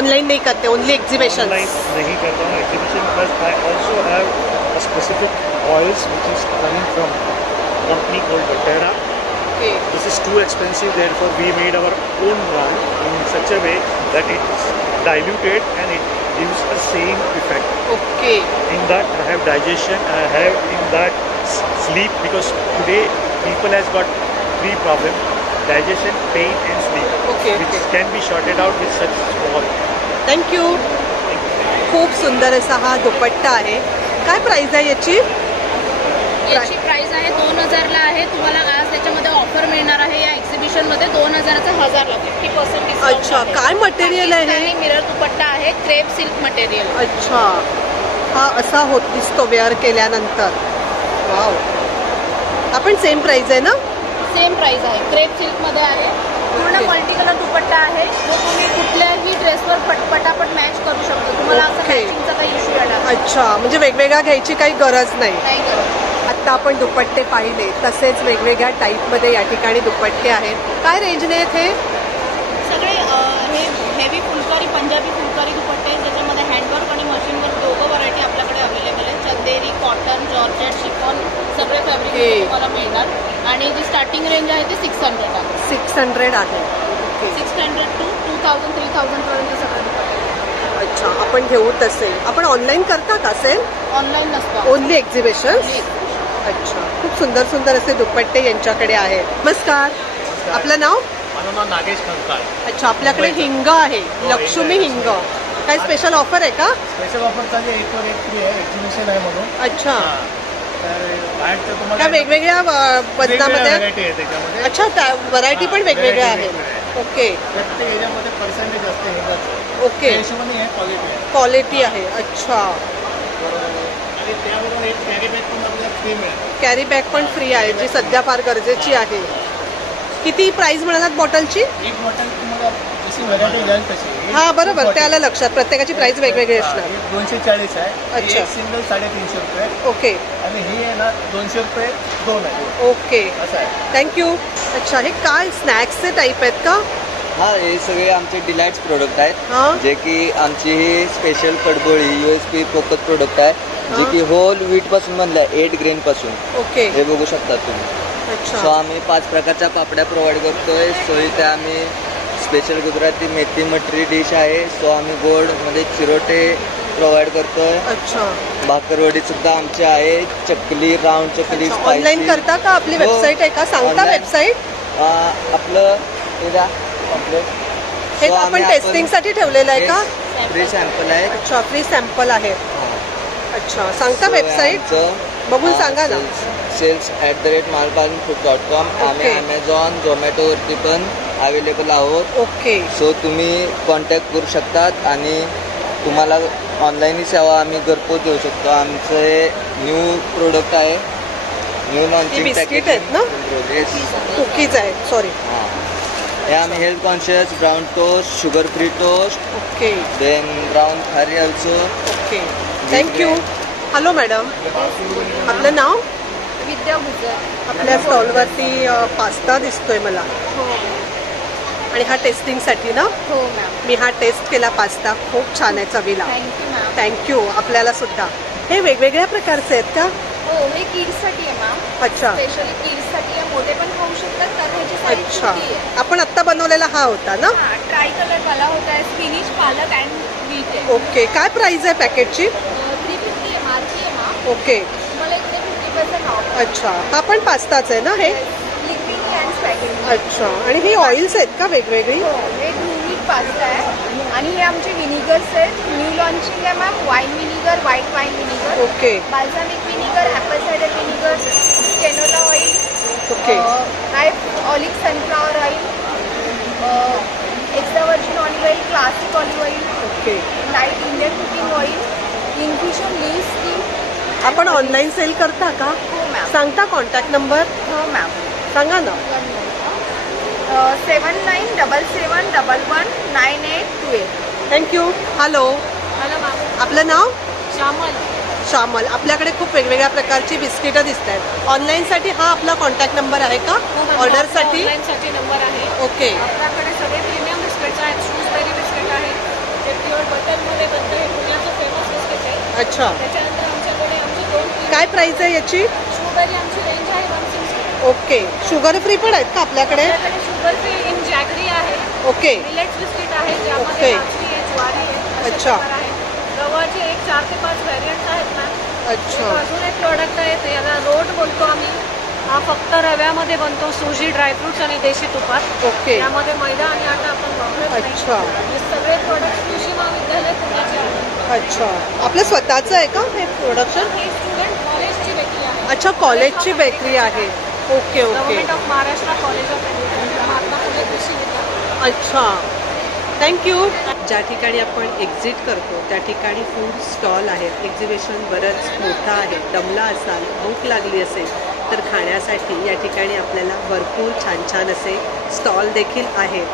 ऑनलाइन नहीं करते, ओनली एग्जीबिशन. ऑनलाइन नहीं करता हूँ exhibition. Plus I also have a specific oils which is coming from company called doTERRA. This is too expensive, therefore we made our own one in such a way that it's diluted and it gives the same effect. Okay. In that I have digestion, I have in that sleep, because today people has got 3 problems: digestion, pain and sleep. Okay. Which can be sorted out with such small. Thank you. खूप सुंदर असा हा दुपट्टा आहे. काय price आहे याची? याची price आहे 2000 ला आहे. तुम्हाला आज त्याच्यामध्ये ऑफर मिळणार आहे या एक्झिबिशन मध्ये 2000चा 1000 ला 50% डिस्काउंट. अच्छा, काय मटेरियल आहे? मिरर दुपट्टा आहे, क्रेप सिल्क मटेरियल. अच्छा, हा असा होत दिसतो वेअर केल्यानंतर. वाव. आपण सेम प्राइस आहे ना? सेम प्राइस आहे. क्रेप सिल्क मध्ये आहे. पूर्ण मल्टी कलर दुपट्टा आहे, जो तुम्ही कुठल्याही ड्रेसवर पटापट मॅच करू शकतो. तुम्हाला असं मॅचिंगचा काही इश्यू येणार. अच्छा, म्हणजे वेगवेगळ्या घ्यायची काही गरज नाही. नाही गरज. आता आपण दुपट्टे पाहिले, तसेच वेगवेगळ्या टाईपमध्ये या ठिकाणी दुपट्टे आहेत. काय रेंजने आहेत हे? सगळे हे हेवी फुलकारी, पंजाबी फुलकारी दुपट्टे आहेत, ज्याच्यामध्ये हँडवर्क आणि मशीनवर्क दोघं व्हरायटी आपल्याकडे अवेलेबल आहे. चंदेरी, कॉटन, जॉर्जेट, शिफॉन सगळे फॅब्रिक तुम्हाला मिळणार. आणि जी स्टार्टिंग रेंज आहे ती 600 आहे. 600 आहे. 600 to 2000 3000 पर्यंत सगळे दुपट्टे. अच्छा, आपण घेऊ तसे. आपण ऑनलाईन करता का सेल? ऑनलाईन नसतं, ओनली एक्झिबिशन. अच्छा, खूप सुंदर सुंदर असे दुपट्टे यांच्याकडे आहेत. नमस्कार. आपलं नाव? माझं नाव नागेश खंकाळ. अच्छा, आपल्याकडे हिंग आहे, लक्ष्मी हिंग. काय स्पेशल ऑफर आहे का? स्पेशल ऑफर चालली आहे, 1 वर 1 फ्री आहे, एक्झिबिशन आहे म्हणून. अच्छा, तर बाहेरचं तुम्हाला त्या वेगवेगळ्या बदनामध्ये. व्हरायटी आहे त्याच्यामध्ये. अच्छा, व्हरायटी पण वेगवेगळ्या आहेत. ओके. प्रत्येक ह्याच्यामध्ये पर्सेंटेज असते हिंगाचं. ओके. हिशोबाने आहे, क्वालिटी आहे. अच्छा. आणि त्याबरोबर एक कॅरी बॅग पण आपल्याला फ्री मिळेल. कॅरी बॅग पण फ्री आहे, जी सध्या फार गरजेची आहे. किती प्राइस म्हणालात बॉटलची? एक बॉटल तुम्हाला जशी व्हरायटी जाईल तशी. हा, बरोबर, त्याला लक्षात. प्रत्येकाची प्राइस वेगवेगळी असणार. 240 आहे. अच्छा. एक सिंगल 350 रुपये. ओके. आणि ही आहे ना 200 रुपये 2 आहे. ओके, असं आहे. थँक्यू. अच्छा, हे काय स्नॅक्सचे टाईप आहेत का? हा, हे सगळे आमचे डिलाइट्स प्रोडक्ट आहेत, जे की आमची ही स्पेशल कडबोळी USP फोकस प्रोडक्ट आहे, जे की होल व्हीट पासून बनलं आहे, 8 ग्रेन पासून. ओके. हे बघू शकता तुम्ही. सो आम्ही 5 प्रकारच्या पापड्या प्रोव्हाइड करतोय. सो इथे आम्ही स्पेशल गुजराती मेथी मटरी डिश आहे. सो आम्ही गोड मध्ये चिरोटे प्रोव्हाइड करतोय. अच्छा. भाकरवडी सुद्धा आमची आहे. चकली, राऊंड चकली. ऑनलाईन करता का? आपली वेबसाईट आहे का? सांगता वेबसाईट? आपलं हे आपण टेस्टिंग साठी ठेवलेलं आहे का? फ्री सॅम्पल आहे. अच्छा, फ्री सॅम्पल आहे. अच्छा, सांगता वेबसाईट? बघून सांगा ना. sales@malpalanfood.com. आम्ही Amazon, Zomato वरती पण अवेलेबल आहोत. ओके. सो तुम्ही कॉन्टॅक्ट करू शकतात आणि तुम्हाला ऑनलाईन सेवा आम्ही घरपोच देऊ शकतो. आमचं हे न्यू प्रोडक्ट आहे, न्यू लॉन्चिंग बिस्किट आहेत ना, कुकीज आहेत, सॉरी. हे आम्ही health conscious brown toast, sugar free toast. Okay. Then brown khari also. Okay, thank you. Hello madam, आपलं नाव? विद्या गुजर. आपल्या स्टॉलवरती पास्ता दिसतोय मला. हो. आणि हा टेस्टिंगसाठी ना? हो मॅम. मी हा टेस्ट केला पास्ता, खूप छान आहे चवीला. Thank you ma'am. थँक्यू. आपल्याला सुद्धा. हे वेगवेगळ्या प्रकारचे आहेत का? हो, हे किड्ससाठी आहे मॅम. अच्छा. स्पेशली किड्ससाठी आहे, मोठे पण खाऊ शकतात कारण ह्याची साईज अच्छा. छोटी आहे. आपण आत्ता बनवलेला हा होता ना? ट्राय कलर वाला होता है, स्पिनिच, पालक एंड व्हीट आहे. ओके. काय प्राइस आहे पॅकेटची? 350 MRP आहे मॅम. ओके. तुम्हाला इकडे 50% ऑफ. अच्छा, हा पण पास्ताच आहे ना हे? Liquid and spaghetti. अच्छा. आणि ही ऑइल्स आहेत का वेगवेगळी? हो, हे ह्यूमिड पास्ता आहे आणि हे आमचे विनिगर्स आहेत. न्यू लॉन्चिंग आहे ma'am. Wine vinegar, white wine vinegar. Okay. Balsamic vinegar, apple cider vinegar, canola oil. Okay. High olive sunflower oil, extra virgin olive oil, classic olive oil. Okay. Light Indian cooking oil, infusion leaves tea. आपण online sale करता का? हो ma'am. सांगता contact number? हो ma'am. सांगा ना. 7977119828. Thank you. Hello. Hello ma'am. आपलं नाव? श्यामल. श्यामल. आपल्याकडे खूप वेगवेगळ्या प्रकारची बिस्किटं दिसत आहेत. ऑनलाईनसाठी हा आपला कॉन्टॅक्ट नंबर आहे का? ऑर्डरसाठी? ऑनलाईनसाठी नंबर आहे. ओके. आपल्याकडे सगळे प्रीमियम बिस्किट्स आहेत. शूजबेरी बिस्किट आहे, जे प्युअर बटरमध्ये बनतं. हे पुण्याचं फेमस बिस्किट आहे. अच्छा. त्याच्यानंतर आमच्याकडे आमची 2 काय प्राइस आहे याची? शूजबेरी आमची रेंज आहे 160. ओके. शुगर फ्री पण आहेत का आपल्याकडे? आपल्याकडे शुगर फ्री इन जॅगरी आहे. ओके. मिलेट्स बिस्किट आहे, ज्यामध्ये ओके. नाचणी आहे, ज्वारी आहे. अच्छा. गव्हाचे 4 ते 5 व्हेरियंट्स आहेत मॅम. अच्छा. अजून एक प्रोडक्ट आहे, ते याला रोट बोलतो आम्ही. हा फक्त रव्यामध्ये बनतो, सुजी, ड्रायफ्रुट्स आणि देशी तुपात. ओके. यामध्ये मैदा आणि आटा आपण वापरत नाही. अच्छा. हे सगळे प्रोडक्ट कृषी महाविद्यालय पुण्याचे आहेत. अच्छा. आपलं स्वतःचं आहे का हे प्रोडक्शन? ही स्टुडंट कॉलेजची बेकरी आहे. अच्छा, कॉलेजची बेकरी आहे. Okay. Okay. Government of Maharashtra college of education, Mahatma Phule कृषी विद्यापीठ. अच्छा, थँक्यू. ज्या ठिकाणी आपण एक्झिट करतो त्या ठिकाणी फूड स्टॉल आहेत. एक्झिबिशन बरंच मोठं आहे. दमला असाल, भूक लागली असेल तर खाण्यासाठी या ठिकाणी आपल्याला भरपूर छान छान असे स्टॉल देखील आहेत.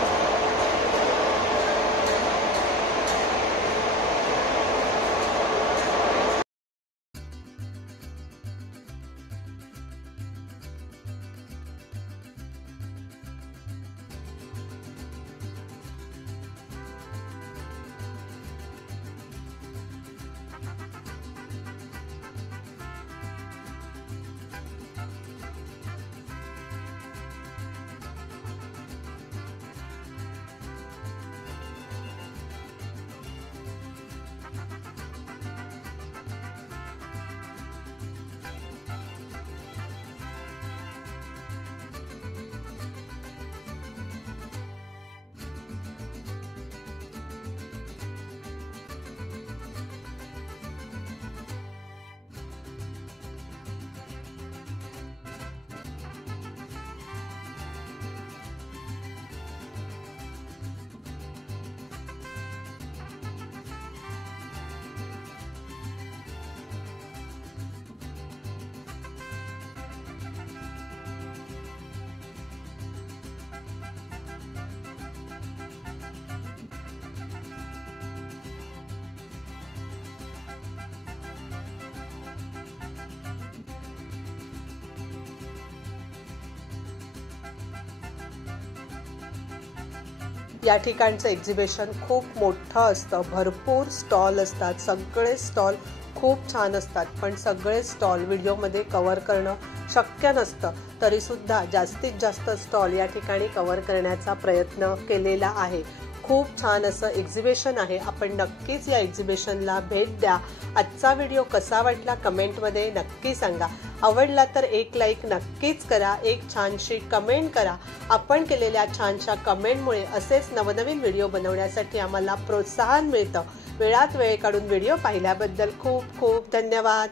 या ठिकाणचं एक्झिबिशन खूप मोठं असतं. भरपूर स्टॉल असतात. सगळे स्टॉल खूप छान असतात. पण सगळे स्टॉल व्हिडिओमध्ये कव्हर करणं शक्य नसतं. तरीसुद्धा जास्तीत जास्त स्टॉल या ठिकाणी कव्हर करण्याचा प्रयत्न केलेला आहे. खूप छान असं एक्झिबिशन आहे. आपण नक्कीच या एक्झिबिशनला भेट द्या. आजचा व्हिडिओ कसा वाटला कमेंटमध्ये नक्की सांगा. आवडला तर एक लाईक नक्कीच करा. एक छानशी कमेंट करा. आपण केलेल्या छानशा कमेंटमुळे असेच नवनवीन व्हिडिओ बनवण्यासाठी आम्हाला प्रोत्साहन मिळतं. वेळात वेळ काढून व्हिडिओ पाहिल्याबद्दल खूप खूप धन्यवाद.